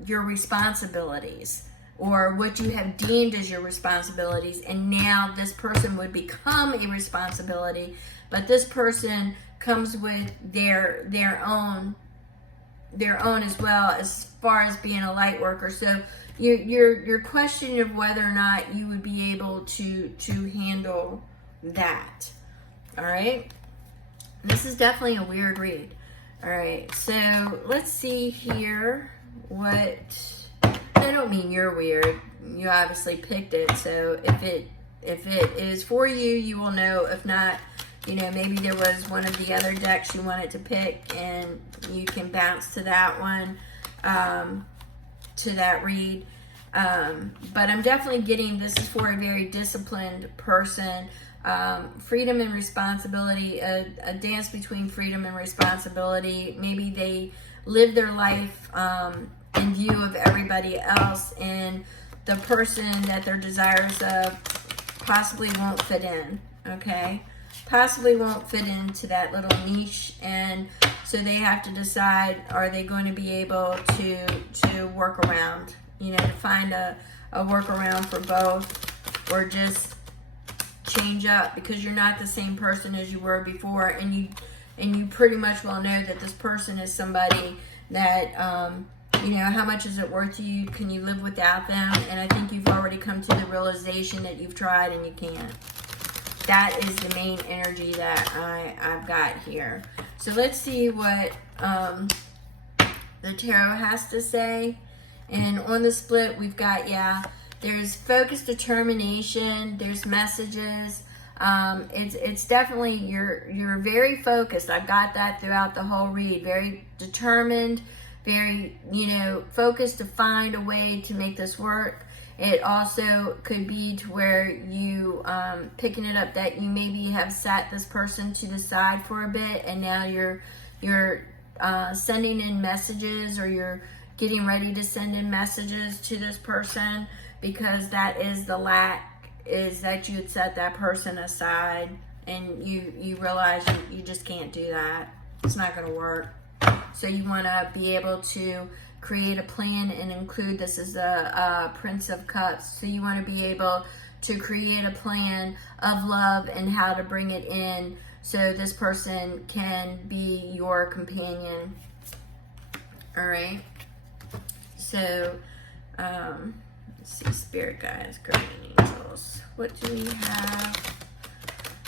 your responsibilities or what you have deemed as your responsibilities, and now this person would become a responsibility, but this person comes with their own as well, as far as being a light worker. So you're questioning of whether or not you would be able to handle that. All right, this is definitely a weird read. All right, so let's see here what. I don't mean you're weird. You obviously picked it, so if it is for you, you will know. If not, you know, maybe there was one of the other decks you wanted to pick, and you can bounce to that one, to that read. But I'm definitely getting this is for a very disciplined person. Freedom and responsibility, a dance between freedom and responsibility. Maybe they live their life in view of everybody else, and the person that they're desirous of possibly won't fit in, okay? Possibly won't fit into that little niche, and so they have to decide, are they going to be able to work around, you know, to find a workaround for both, or just change up, because you're not the same person as you were before, and you pretty much well know that this person is somebody that you know, how much is it worth to you? Can you live without them? And I think you've already come to the realization that you've tried and you can't. That is the main energy that I've got here. So let's see what the tarot has to say. And on the split, we've got, yeah, there's focused determination, there's messages. It's definitely, you're very focused. I've got that throughout the whole read. Very determined, very, you know, focused to find a way to make this work. It also could be to where you, picking it up that you maybe have sat this person to the side for a bit, and now you're sending in messages, or you're getting ready to send in messages to this person, because that is the lack, is that you had set that person aside, and you realize you just can't do that. It's not going to work. So you want to be able to create a plan and include, this is the Prince of Cups, so you want to be able to create a plan of love and how to bring it in so this person can be your companion. All right, so let's see, spirit guides, guardian angels, what do we have?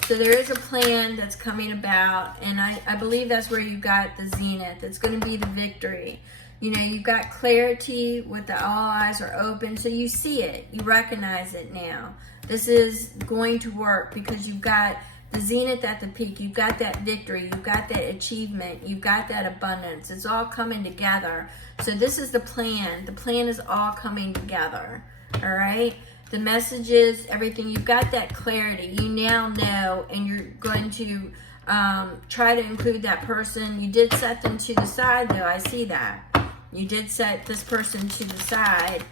So there is a plan that's coming about, and I believe that's where you got the zenith. It's going to be the victory. You know, you've got clarity with the all eyes are open, so you see it. You recognize it now. This is going to work because you've got the zenith at the peak. You've got that victory. You've got that achievement. You've got that abundance. It's all coming together. So this is the plan. The plan is all coming together. All right? The messages, everything, you've got that clarity. You now know, and you're going to try to include that person. You did set them to the side, though. I see that. You did set this person to the side.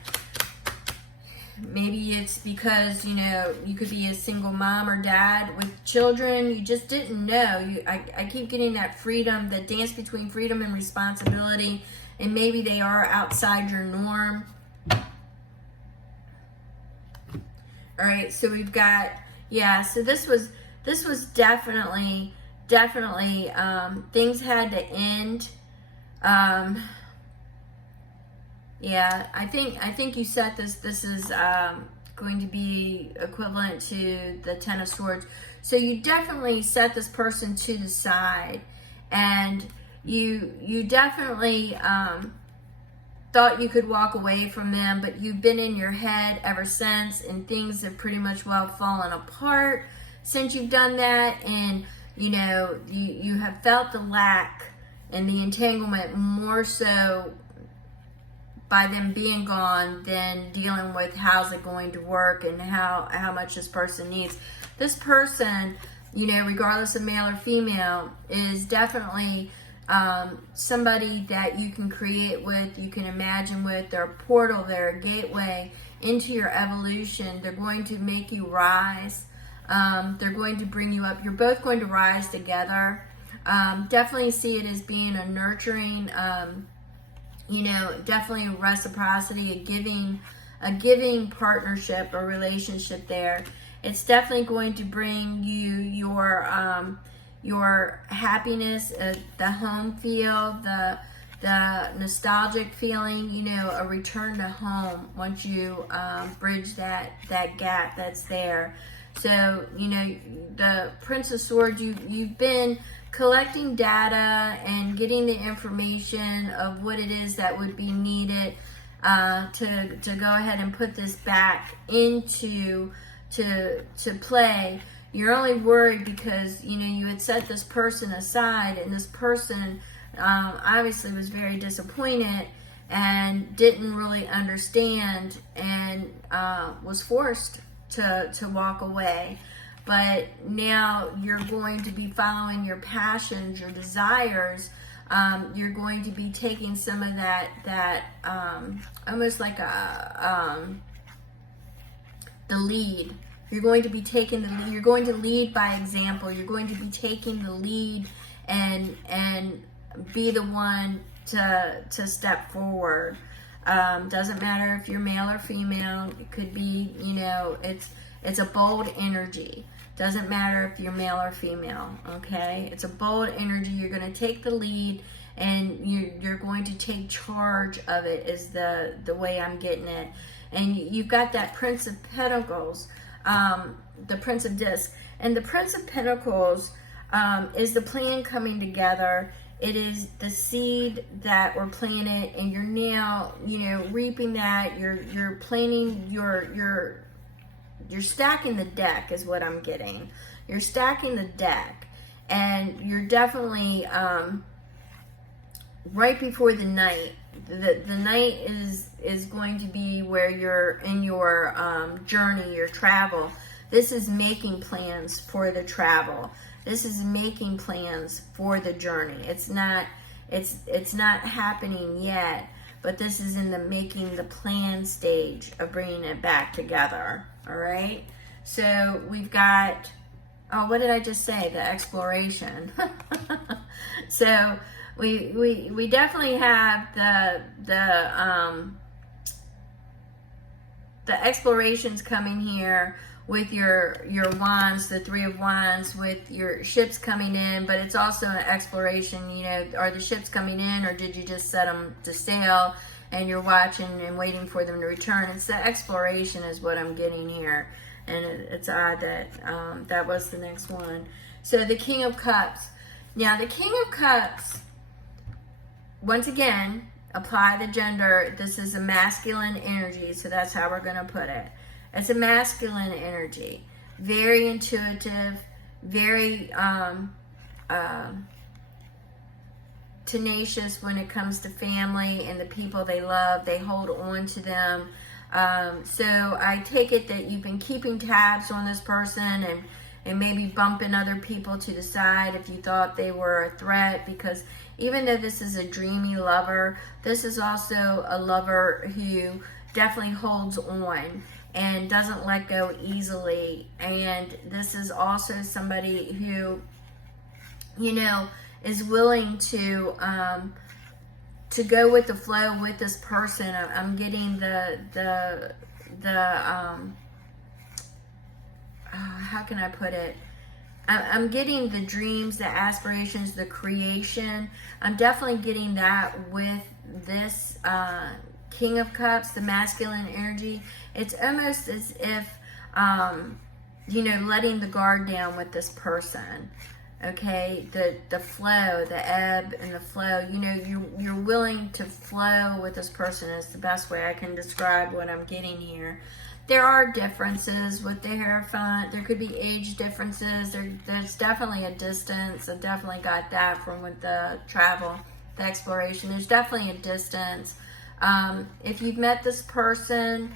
Maybe it's because, you know, you could be a single mom or dad with children. You just didn't know. I keep getting that freedom, the dance between freedom and responsibility. And maybe they are outside your norm. All right, so we've got, yeah, so this was definitely, things had to end. Yeah, I think you set this is going to be equivalent to the Ten of Swords. So you definitely set this person to the side, and you definitely thought you could walk away from them, but you've been in your head ever since, and things have pretty much well fallen apart since you've done that. And you know, you have felt the lack and the entanglement more so by them being gone than dealing with how's it going to work and how much this person needs. This person, you know, regardless of male or female, is definitely somebody that you can create with, you can imagine with. They're a portal, they're a gateway into your evolution. They're going to make you rise. They're going to bring you up. You're both going to rise together. Definitely see it as being a nurturing, you know, definitely reciprocity, a giving partnership or relationship there. It's definitely going to bring you your happiness, the home feel, the nostalgic feeling, you know, a return to home once you bridge that gap that's there. So, you know, the Prince of Swords, you've been collecting data and getting the information of what it is that would be needed to go ahead and put this back into to play. You're only worried because, you know, you had set this person aside, and this person obviously was very disappointed and didn't really understand, and was forced to walk away. But now you're going to be following your passions, your desires. You're going to be taking some of that almost like the lead. You're going to be taking the lead. You're going to lead by example. You're going to be taking the lead and be the one to step forward. Doesn't matter if you're male or female. It could be, you know, it's a bold energy. Doesn't matter if you're male or female, okay? It's a bold energy. You're going to take the lead, and you're going to take charge of it, is the way I'm getting it. And you've got that Prince of Pentacles, the Prince of Discs. And the Prince of Pentacles is the plan coming together. It is the seed that were planted, and you're now, you know, reaping that. You're planting you're stacking the deck is what I'm getting. You're stacking the deck, and you're definitely right before the night. The night is going to be where you're in your journey, your travel. This is making plans for the travel. This is making plans for the journey. It's not happening yet, but this is in the making the plan stage of bringing it back together. All right. So we've got, oh, what did I just say? The exploration. So we definitely have the explorations coming here with your wands, the Three of Wands, with your ships coming in. But it's also an exploration, you know, are the ships coming in, or did you just set them to sail and you're watching and waiting for them to return? It's the exploration is what I'm getting here. And it's odd that that was the next one. So the King of Cups. Now the King of Cups, once again, apply the gender. This is a masculine energy, so that's how we're going to put it. It's a masculine energy. Very intuitive, very tenacious when it comes to family and the people they love. They hold on to them. So I take it that you've been keeping tabs on this person and maybe bumping other people to the side if you thought they were a threat, because even though this is a dreamy lover, this is also a lover who definitely holds on and doesn't let go easily. And this is also somebody who, you know, is willing to go with the flow with this person. I'm getting how can I put it? I'm getting the dreams, the aspirations, the creation. I'm definitely getting that with this King of Cups, the masculine energy. It's almost as if, you know, letting the guard down with this person. Okay, the flow, the ebb and the flow. You know, you're willing to flow with this person is the best way I can describe what I'm getting here. There are differences with the Hierophant. There could be age differences. There's definitely a distance. I definitely got that from with the travel, the exploration. There's definitely a distance. If you've met this person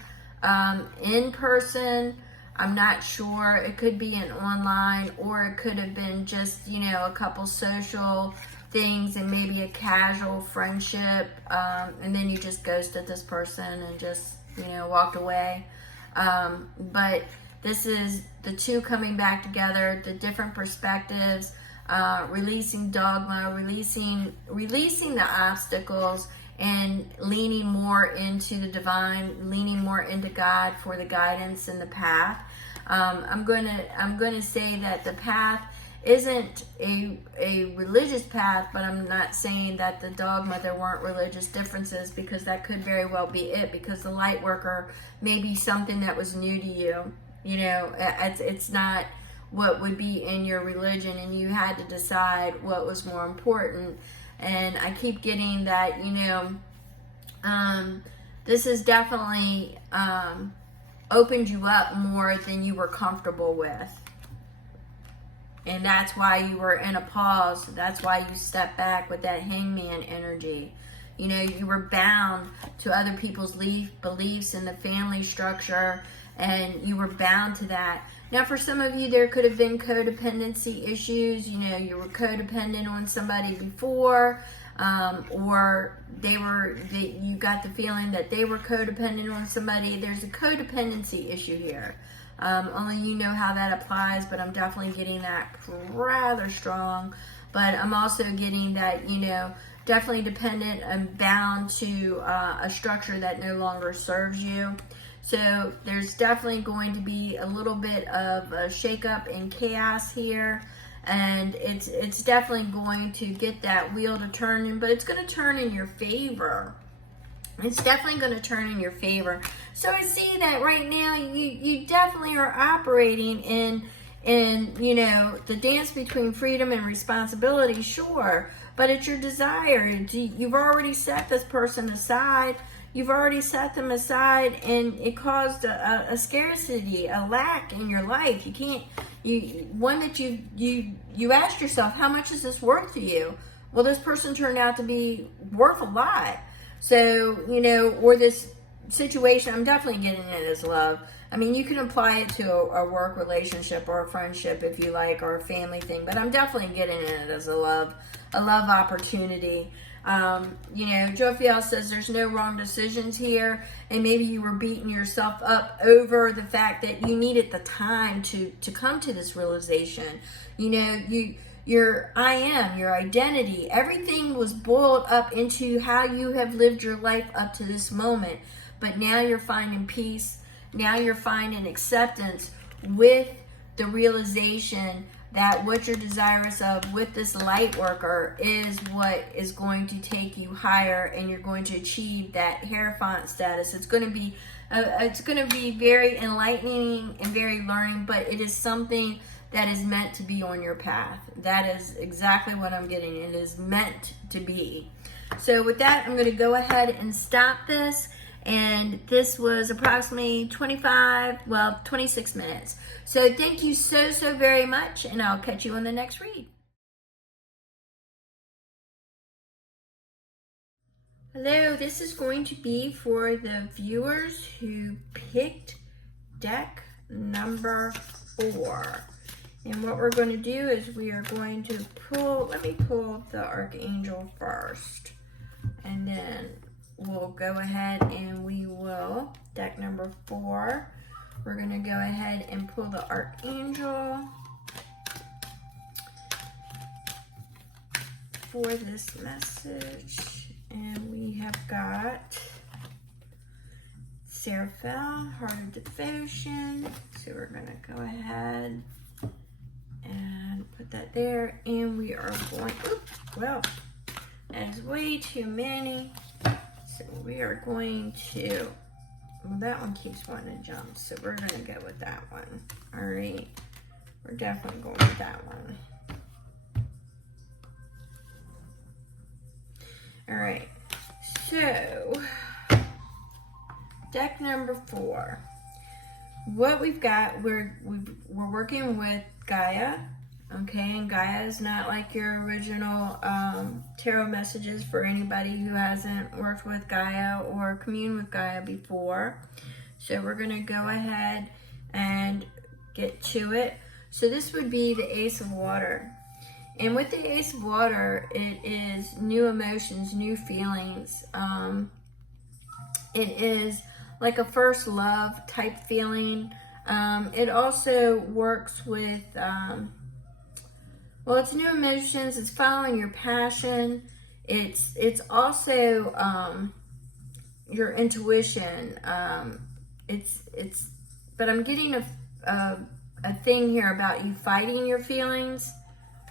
in person, I'm not sure. It could be an online, or it could have been just, you know, a couple social things and maybe a casual friendship, and then you just ghosted this person and just, you know, walked away. But this is the two coming back together, the different perspectives, releasing dogma, releasing the obstacles, and leaning more into the divine, leaning more into God for the guidance and the path. I'm going to say that the path isn't a religious path, but I'm not saying that the dogma, there weren't religious differences, because that could very well be it, because the light worker may be something that was new to you. You know, it's not what would be in your religion, and you had to decide what was more important. And I keep getting that, you know, this has definitely opened you up more than you were comfortable with. And that's why you were in a pause. That's why you stepped back with that hangman energy. You know, you were bound to other people's beliefs in the family structure, and you were bound to that. Now, for some of you, there could have been codependency issues. You know, you were codependent on somebody before, or you got the feeling that they were codependent on somebody. There's a codependency issue here. Only you know how that applies, but I'm definitely getting that rather strong. But I'm also getting that, you know, definitely dependent and bound to a structure that no longer serves you. So there's definitely going to be a little bit of a shakeup and chaos here. And it's definitely going to get that wheel to turn in, but it's going to turn in your favor. It's definitely going to turn in your favor. So I see that right now you definitely are operating in, you know, the dance between freedom and responsibility, sure. But it's your desire. You've already set this person aside. You've already set them aside, and it caused a scarcity, a lack in your life. You can't, one that you asked yourself, how much is this worth to you? Well, this person turned out to be worth a lot. So, you know, or this situation, I'm definitely getting it as love. I mean, you can apply it to a work relationship or a friendship if you like, or a family thing, but I'm definitely getting it as a love opportunity. You know, Jophiel says there's no wrong decisions here, and maybe you were beating yourself up over the fact that you needed the time to come to this realization. You know, your I am, your identity, everything was boiled up into how you have lived your life up to this moment. But now you're finding peace. Now you're finding acceptance with the realization that what you're desirous of with this light worker is what is going to take you higher, and you're going to achieve that Hierophant status. It's going to be very enlightening and very learning, but it is something that is meant to be on your path. That is exactly what I'm getting. It is meant to be. So with that, I'm going to go ahead and stop this. And this was approximately 26 minutes. So thank you so very much, and I'll catch you on the next read. Hello, this is going to be for the viewers who picked deck number 4. And what we're going to do is we are going to pull, let me pull the Archangel first. And then we'll go ahead and we will, deck number 4, we're going to go ahead and pull the Archangel for this message. And we have got Seraphel, Heart of Devotion. So we're going to go ahead and put that there. And we are going, oops, well, that is way too many. So we are going to, well, that one keeps wanting to jump. So we're going to go with that one. All right. We're definitely going with that one. All right. So, deck number 4. What we've got, we're working with Gaia, okay? And Gaia is not like your original tarot messages for anybody who hasn't worked with Gaia or communed with Gaia before. So we're going to go ahead and get to it. So this would be the Ace of Water. And with the Ace of Water, it is new emotions, new feelings. It is like a first love type feeling. It also works with, well, it's new emotions. It's following your passion. It's also your intuition. But I'm getting a thing here about you fighting your feelings.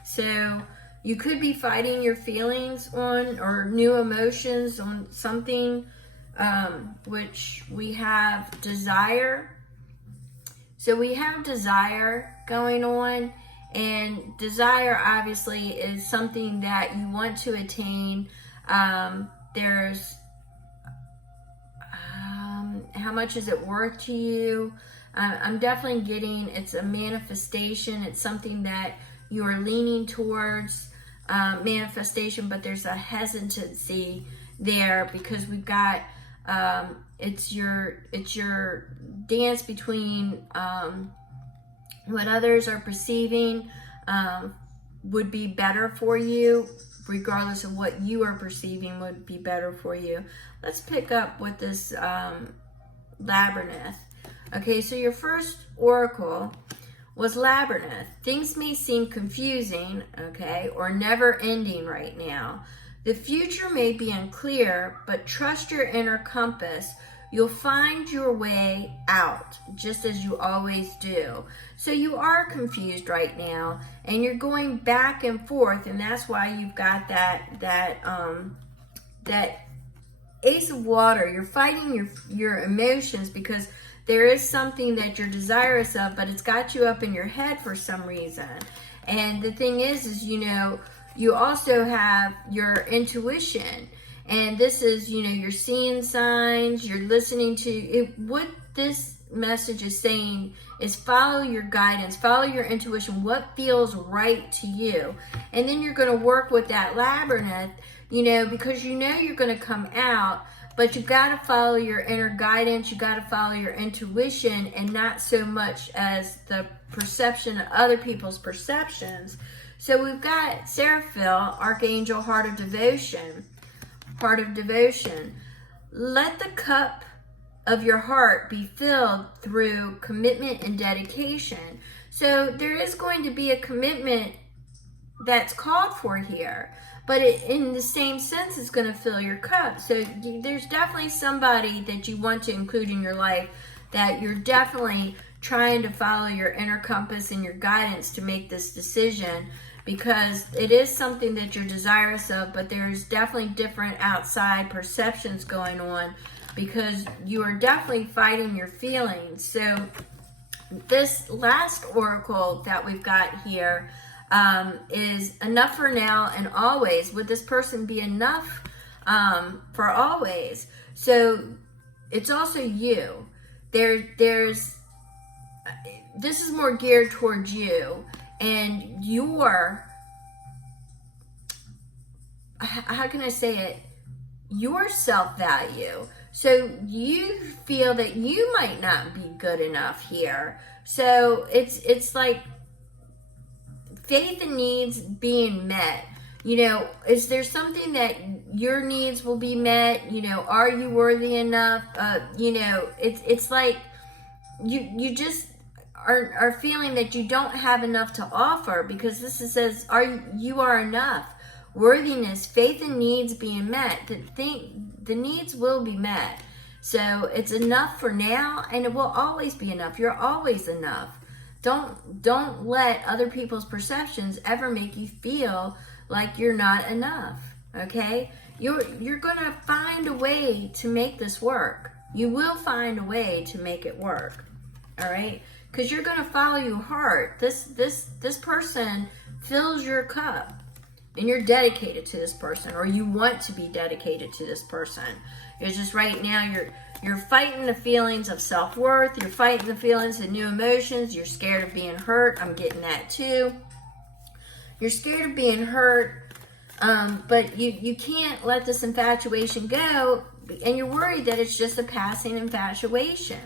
So you could be fighting your feelings on, or new emotions on something, which we have desire. So we have desire going on, and desire obviously is something that you want to attain. There's how much is it worth to you? I'm definitely getting it's a manifestation. It's something that you are leaning towards manifestation, but there's a hesitancy there because we've got it's your dance between what others are perceiving would be better for you, regardless of what you are perceiving would be better for you. Let's pick up with this Labyrinth. Okay, so your first oracle was Labyrinth. Things may seem confusing, okay, or never ending right now. The future may be unclear, but trust your inner compass. You'll find your way out, just as you always do. So you are confused right now, and you're going back and forth, and that's why you've got that Ace of Water. You're fighting your emotions because there is something that you're desirous of, but it's got you up in your head for some reason. And the thing is, you know, you also have your intuition. And this is, you know, you're seeing signs, you're listening to it. What this message is saying is follow your guidance, follow your intuition, what feels right to you. And then you're going to work with that Labyrinth, you know, because you know you're going to come out. But you've got to follow your inner guidance. You've got to follow your intuition and not so much as the perception of other people's perceptions. So we've got Seraphel, Archangel, Heart of Devotion. Heart of Devotion. Let the cup of your heart be filled through commitment and dedication. So there is going to be a commitment that's called for here. But in the same sense, it's going to fill your cup. So there's definitely somebody that you want to include in your life that you're definitely trying to follow your inner compass and your guidance to make this decision, because it is something that you're desirous of, but there's definitely different outside perceptions going on because you are definitely fighting your feelings. So this last oracle that we've got here is enough for now and always. Would this person be enough for always? So it's also you. There's this is more geared towards you and your, how can I say it, your self-value. So you feel that you might not be good enough here. So it's like faith in needs being met. You know, is there something that your needs will be met? You know, are you worthy enough? You know, it's like you just are feeling that you don't have enough to offer, because this says you are enough. Worthiness, faith and needs being met. The needs will be met. So it's enough for now, and it will always be enough. You're always enough. Don't let other people's perceptions ever make you feel like you're not enough. Okay? You're gonna find a way to make this work. You will find a way to make it work. All right? Because you're gonna follow your heart. This person fills your cup, and you're dedicated to this person, or you want to be dedicated to this person. It's just right now you're fighting the feelings of self-worth. You're fighting the feelings of new emotions. You're scared of being hurt. I'm getting that too. You're scared of being hurt, but you can't let this infatuation go, and you're worried that it's just a passing infatuation.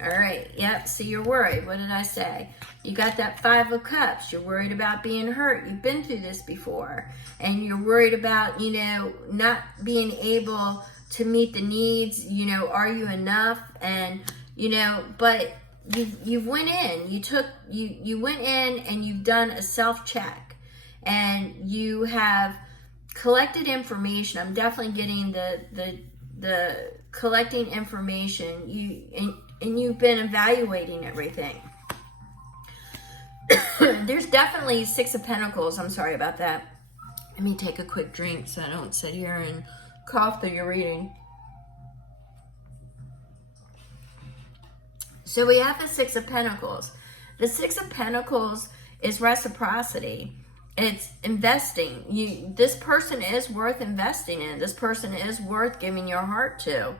All right, yep, so you're worried. What did I say? You got that 5 of Cups. You're worried about being hurt. You've been through this before. And you're worried about, you know, not being able to meet the needs. You know, are you enough? And, you know, but you went in. You went in and you've done a self-check. And you have collected information. I'm definitely getting the collecting information. And you've been evaluating everything. There's definitely 6 of Pentacles. I'm sorry about that. Let me take a quick drink so I don't sit here and cough through your reading. So we have the 6 of Pentacles. The 6 of Pentacles is reciprocity. It's investing. This person is worth investing in. This person is worth giving your heart to.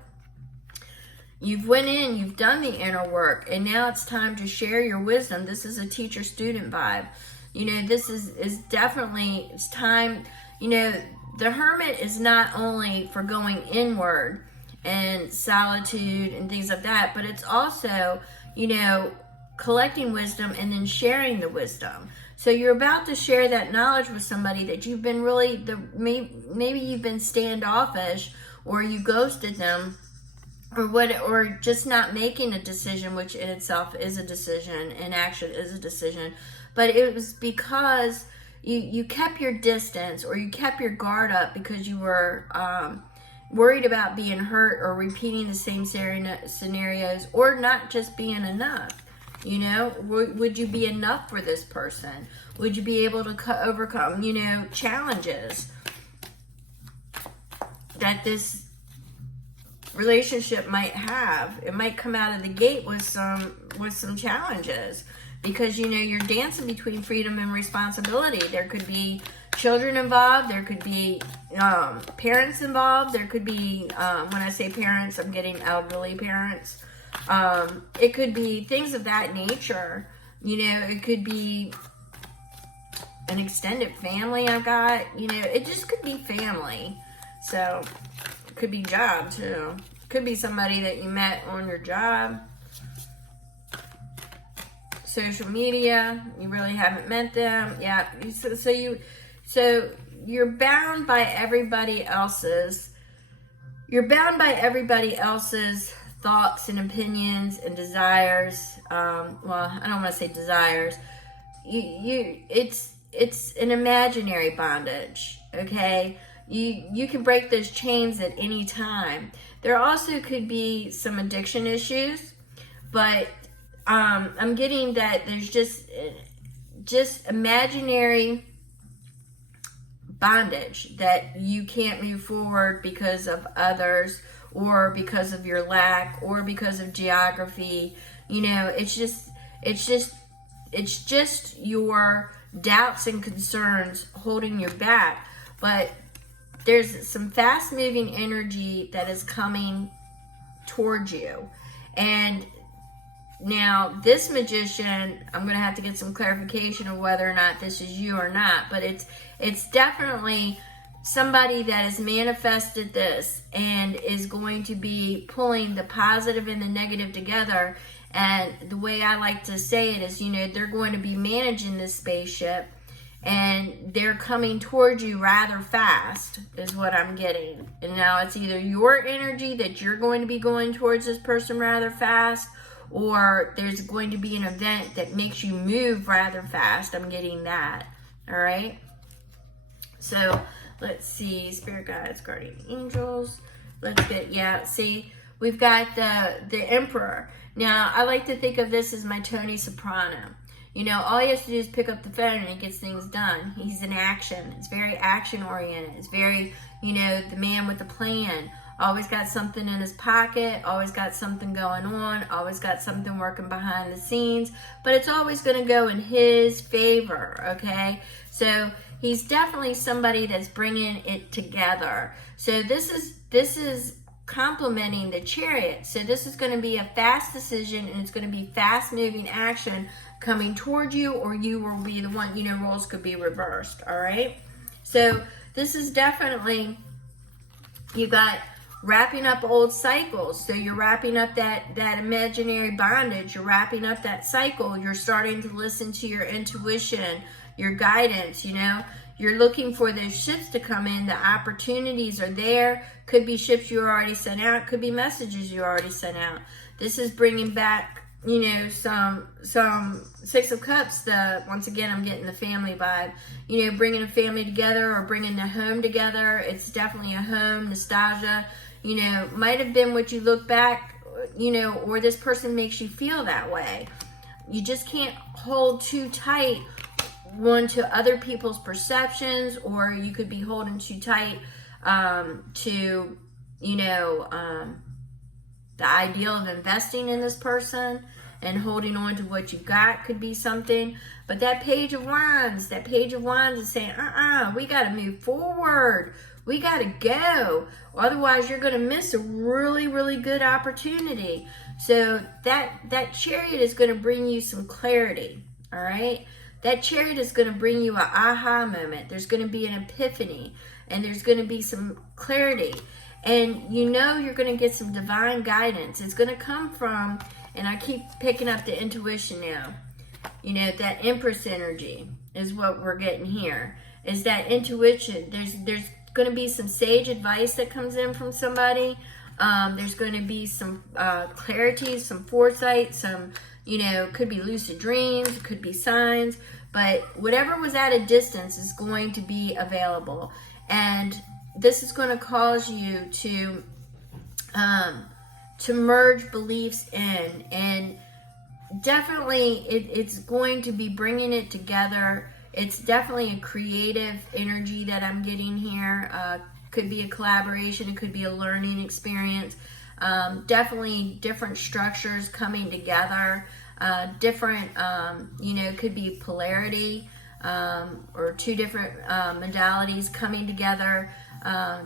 You've went in, you've done the inner work, and now it's time to share your wisdom. This is a teacher-student vibe. You know, this is definitely, it's time. You know, the Hermit is not only for going inward and solitude and things like that, but it's also, you know, collecting wisdom and then sharing the wisdom. So you're about to share that knowledge with somebody that you've been really, maybe you've been standoffish, or you ghosted them, or just not making a decision, which in itself is a decision, and action is a decision. But it was because you kept your distance, or you kept your guard up because you were worried about being hurt, or repeating the same scenarios, or not just being enough. You know, would you be enough for this person? Would you be able to overcome, you know, challenges that this relationship might have? It might come out of the gate with some challenges, because, you know, you're dancing between freedom and responsibility. There could be children involved. There could be parents involved. There could be, when I say parents, I'm getting elderly parents. It could be things of that nature. You know, it could be an extended family I've got. You know, it just could be family. So could be job too. Could be somebody that you met on your job. Social media, you really haven't met them. Yeah, so you're bound by everybody else's. You're bound by everybody else's thoughts and opinions and desires. Well, I don't want to say desires. It's an imaginary bondage. Okay. You can break those chains at any time. There also could be some addiction issues, but I'm getting that there's just imaginary bondage that you can't move forward because of others, or because of your lack, or because of geography. You know, it's just your doubts and concerns holding you back. But there's some fast-moving energy that is coming towards you. And now, this Magician, I'm going to have to get some clarification of whether or not this is you or not. But it's definitely somebody that has manifested this and is going to be pulling the positive and the negative together. And the way I like to say it is, you know, they're going to be managing this spaceship and they're coming towards you rather fast is what I'm getting. And now it's either your energy that you're going to be going towards this person rather fast, or there's going to be an event that makes you move rather fast. I'm getting that. All right. So let's see, spirit guides, guardian angels. Let's get, yeah, see, we've got the Emperor. Now, I like to think of this as my Tony Soprano. You know, all he has to do is pick up the phone and he gets things done. He's in action. It's very action-oriented. It's very, you know, the man with the plan. Always got something in his pocket. Always got something going on. Always got something working behind the scenes. But it's always going to go in his favor, okay? So he's definitely somebody that's bringing it together. So this is complementing the Chariot. So this is going to be a fast decision, and it's going to be fast moving action coming toward you, or you will be the one, you know, roles could be reversed. All right. So this is definitely, you got wrapping up old cycles. So you're wrapping up that imaginary bondage. You're wrapping up that cycle. You're starting to listen to your intuition, your guidance, you know. You're looking for those ships to come in. The opportunities are there. Could be ships you already sent out. Could be messages you already sent out. This is bringing back, you know, some Six of Cups. Once again, I'm getting the family vibe. You know, bringing a family together or bringing the home together. It's definitely a home, nostalgia. You know, might have been what you look back, you know, or this person makes you feel that way. You just can't hold too tight one to other people's perceptions, or you could be holding too tight to, you know, the ideal of investing in this person and holding on to what you got could be something. But that Page of Wands is saying, we got to move forward. We got to go. Otherwise, you're going to miss a really, really good opportunity. So that Chariot is going to bring you some clarity, all right? That Chariot is going to bring you an aha moment. There's going to be an epiphany, and there's going to be some clarity. And you know you're going to get some divine guidance. It's going to come from, and I keep picking up the intuition now, you know, that Empress energy is what we're getting here. Is that intuition. There's going to be some sage advice that comes in from somebody. There's going to be some clarity, some foresight, some, you know, could be lucid dreams, could be signs, but whatever was at a distance is going to be available. And this is going to cause you to merge beliefs in, and definitely it's going to be bringing it together. It's definitely a creative energy that I'm getting here. Could be a collaboration, it could be a learning experience. Definitely different structures coming together. Different, you know, could be polarity, or two different modalities coming together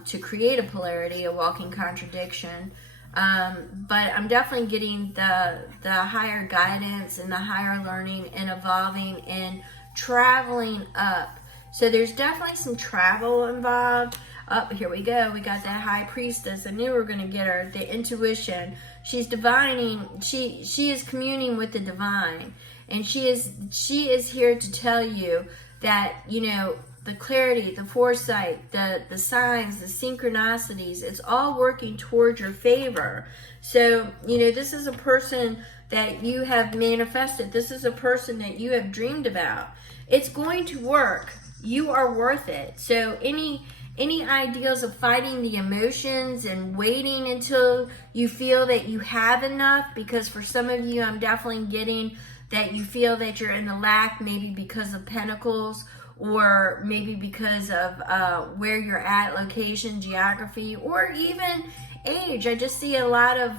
to create a polarity, a walking contradiction. But I'm definitely getting the higher guidance and the higher learning and evolving and traveling up. So there's definitely some travel involved. Up here we go. We got that High Priestess. I knew we were going to get her. The intuition. She's divining. She is communing with the divine, and she is here to tell you that, you know, the clarity, the foresight, the signs, the synchronicities. It's all working towards your favor. So, you know, this is a person that you have manifested. This is a person that you have dreamed about. It's going to work. You are worth it. So any ideals of fighting the emotions and waiting until you feel that you have enough, because for some of you, I'm definitely getting that you feel that you're in the lack, maybe because of Pentacles, or maybe because of where you're at, location, geography, or even age. I just see a lot of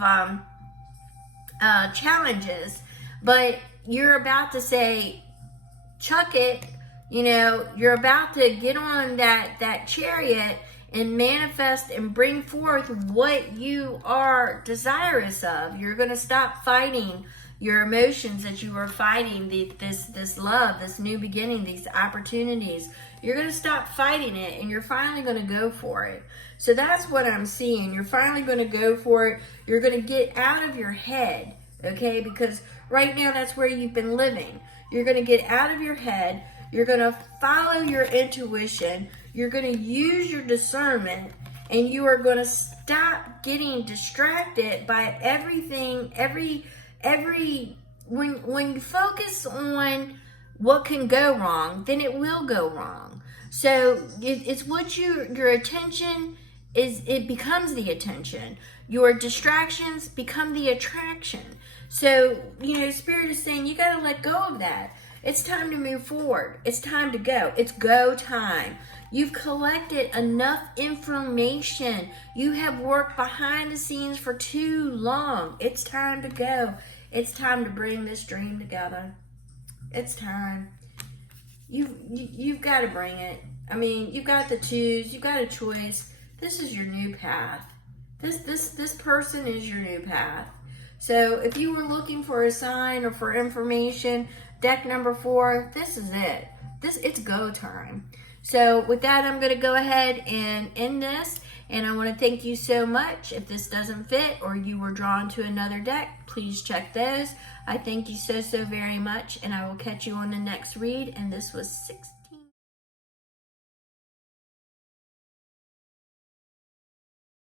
challenges, but you're about to say, chuck it. You know, you're about to get on that Chariot and manifest and bring forth what you are desirous of. You're going to stop fighting your emotions that you were fighting, this love, this new beginning, these opportunities. You're going to stop fighting it, and you're finally going to go for it. So that's what I'm seeing. You're finally going to go for it. You're going to get out of your head, okay? Because right now that's where you've been living. You're going to get out of your head. You're going to follow your intuition. You're going to use your discernment, and you are going to stop getting distracted by everything. When you focus on what can go wrong, then it will go wrong. So it's what your attention is. It becomes the attention. Your distractions become the attraction. So, Spirit is saying you got to let go of that. It's time to move forward. It's time to go. It's go time. You've collected enough information. You have worked behind the scenes for too long. It's time to go. It's time to bring this dream together. It's time. You've got to bring it. I mean, you've got to choose. You've got a choice. This is your new path. This person is your new path. So if you were looking for a sign or for information, deck number 4, this is it. It's go time. So with that, I'm going to go ahead and end this. And I want to thank you so much. If this doesn't fit or you were drawn to another deck, please check those. I thank you so very much. And I will catch you on the next read. And this was 6.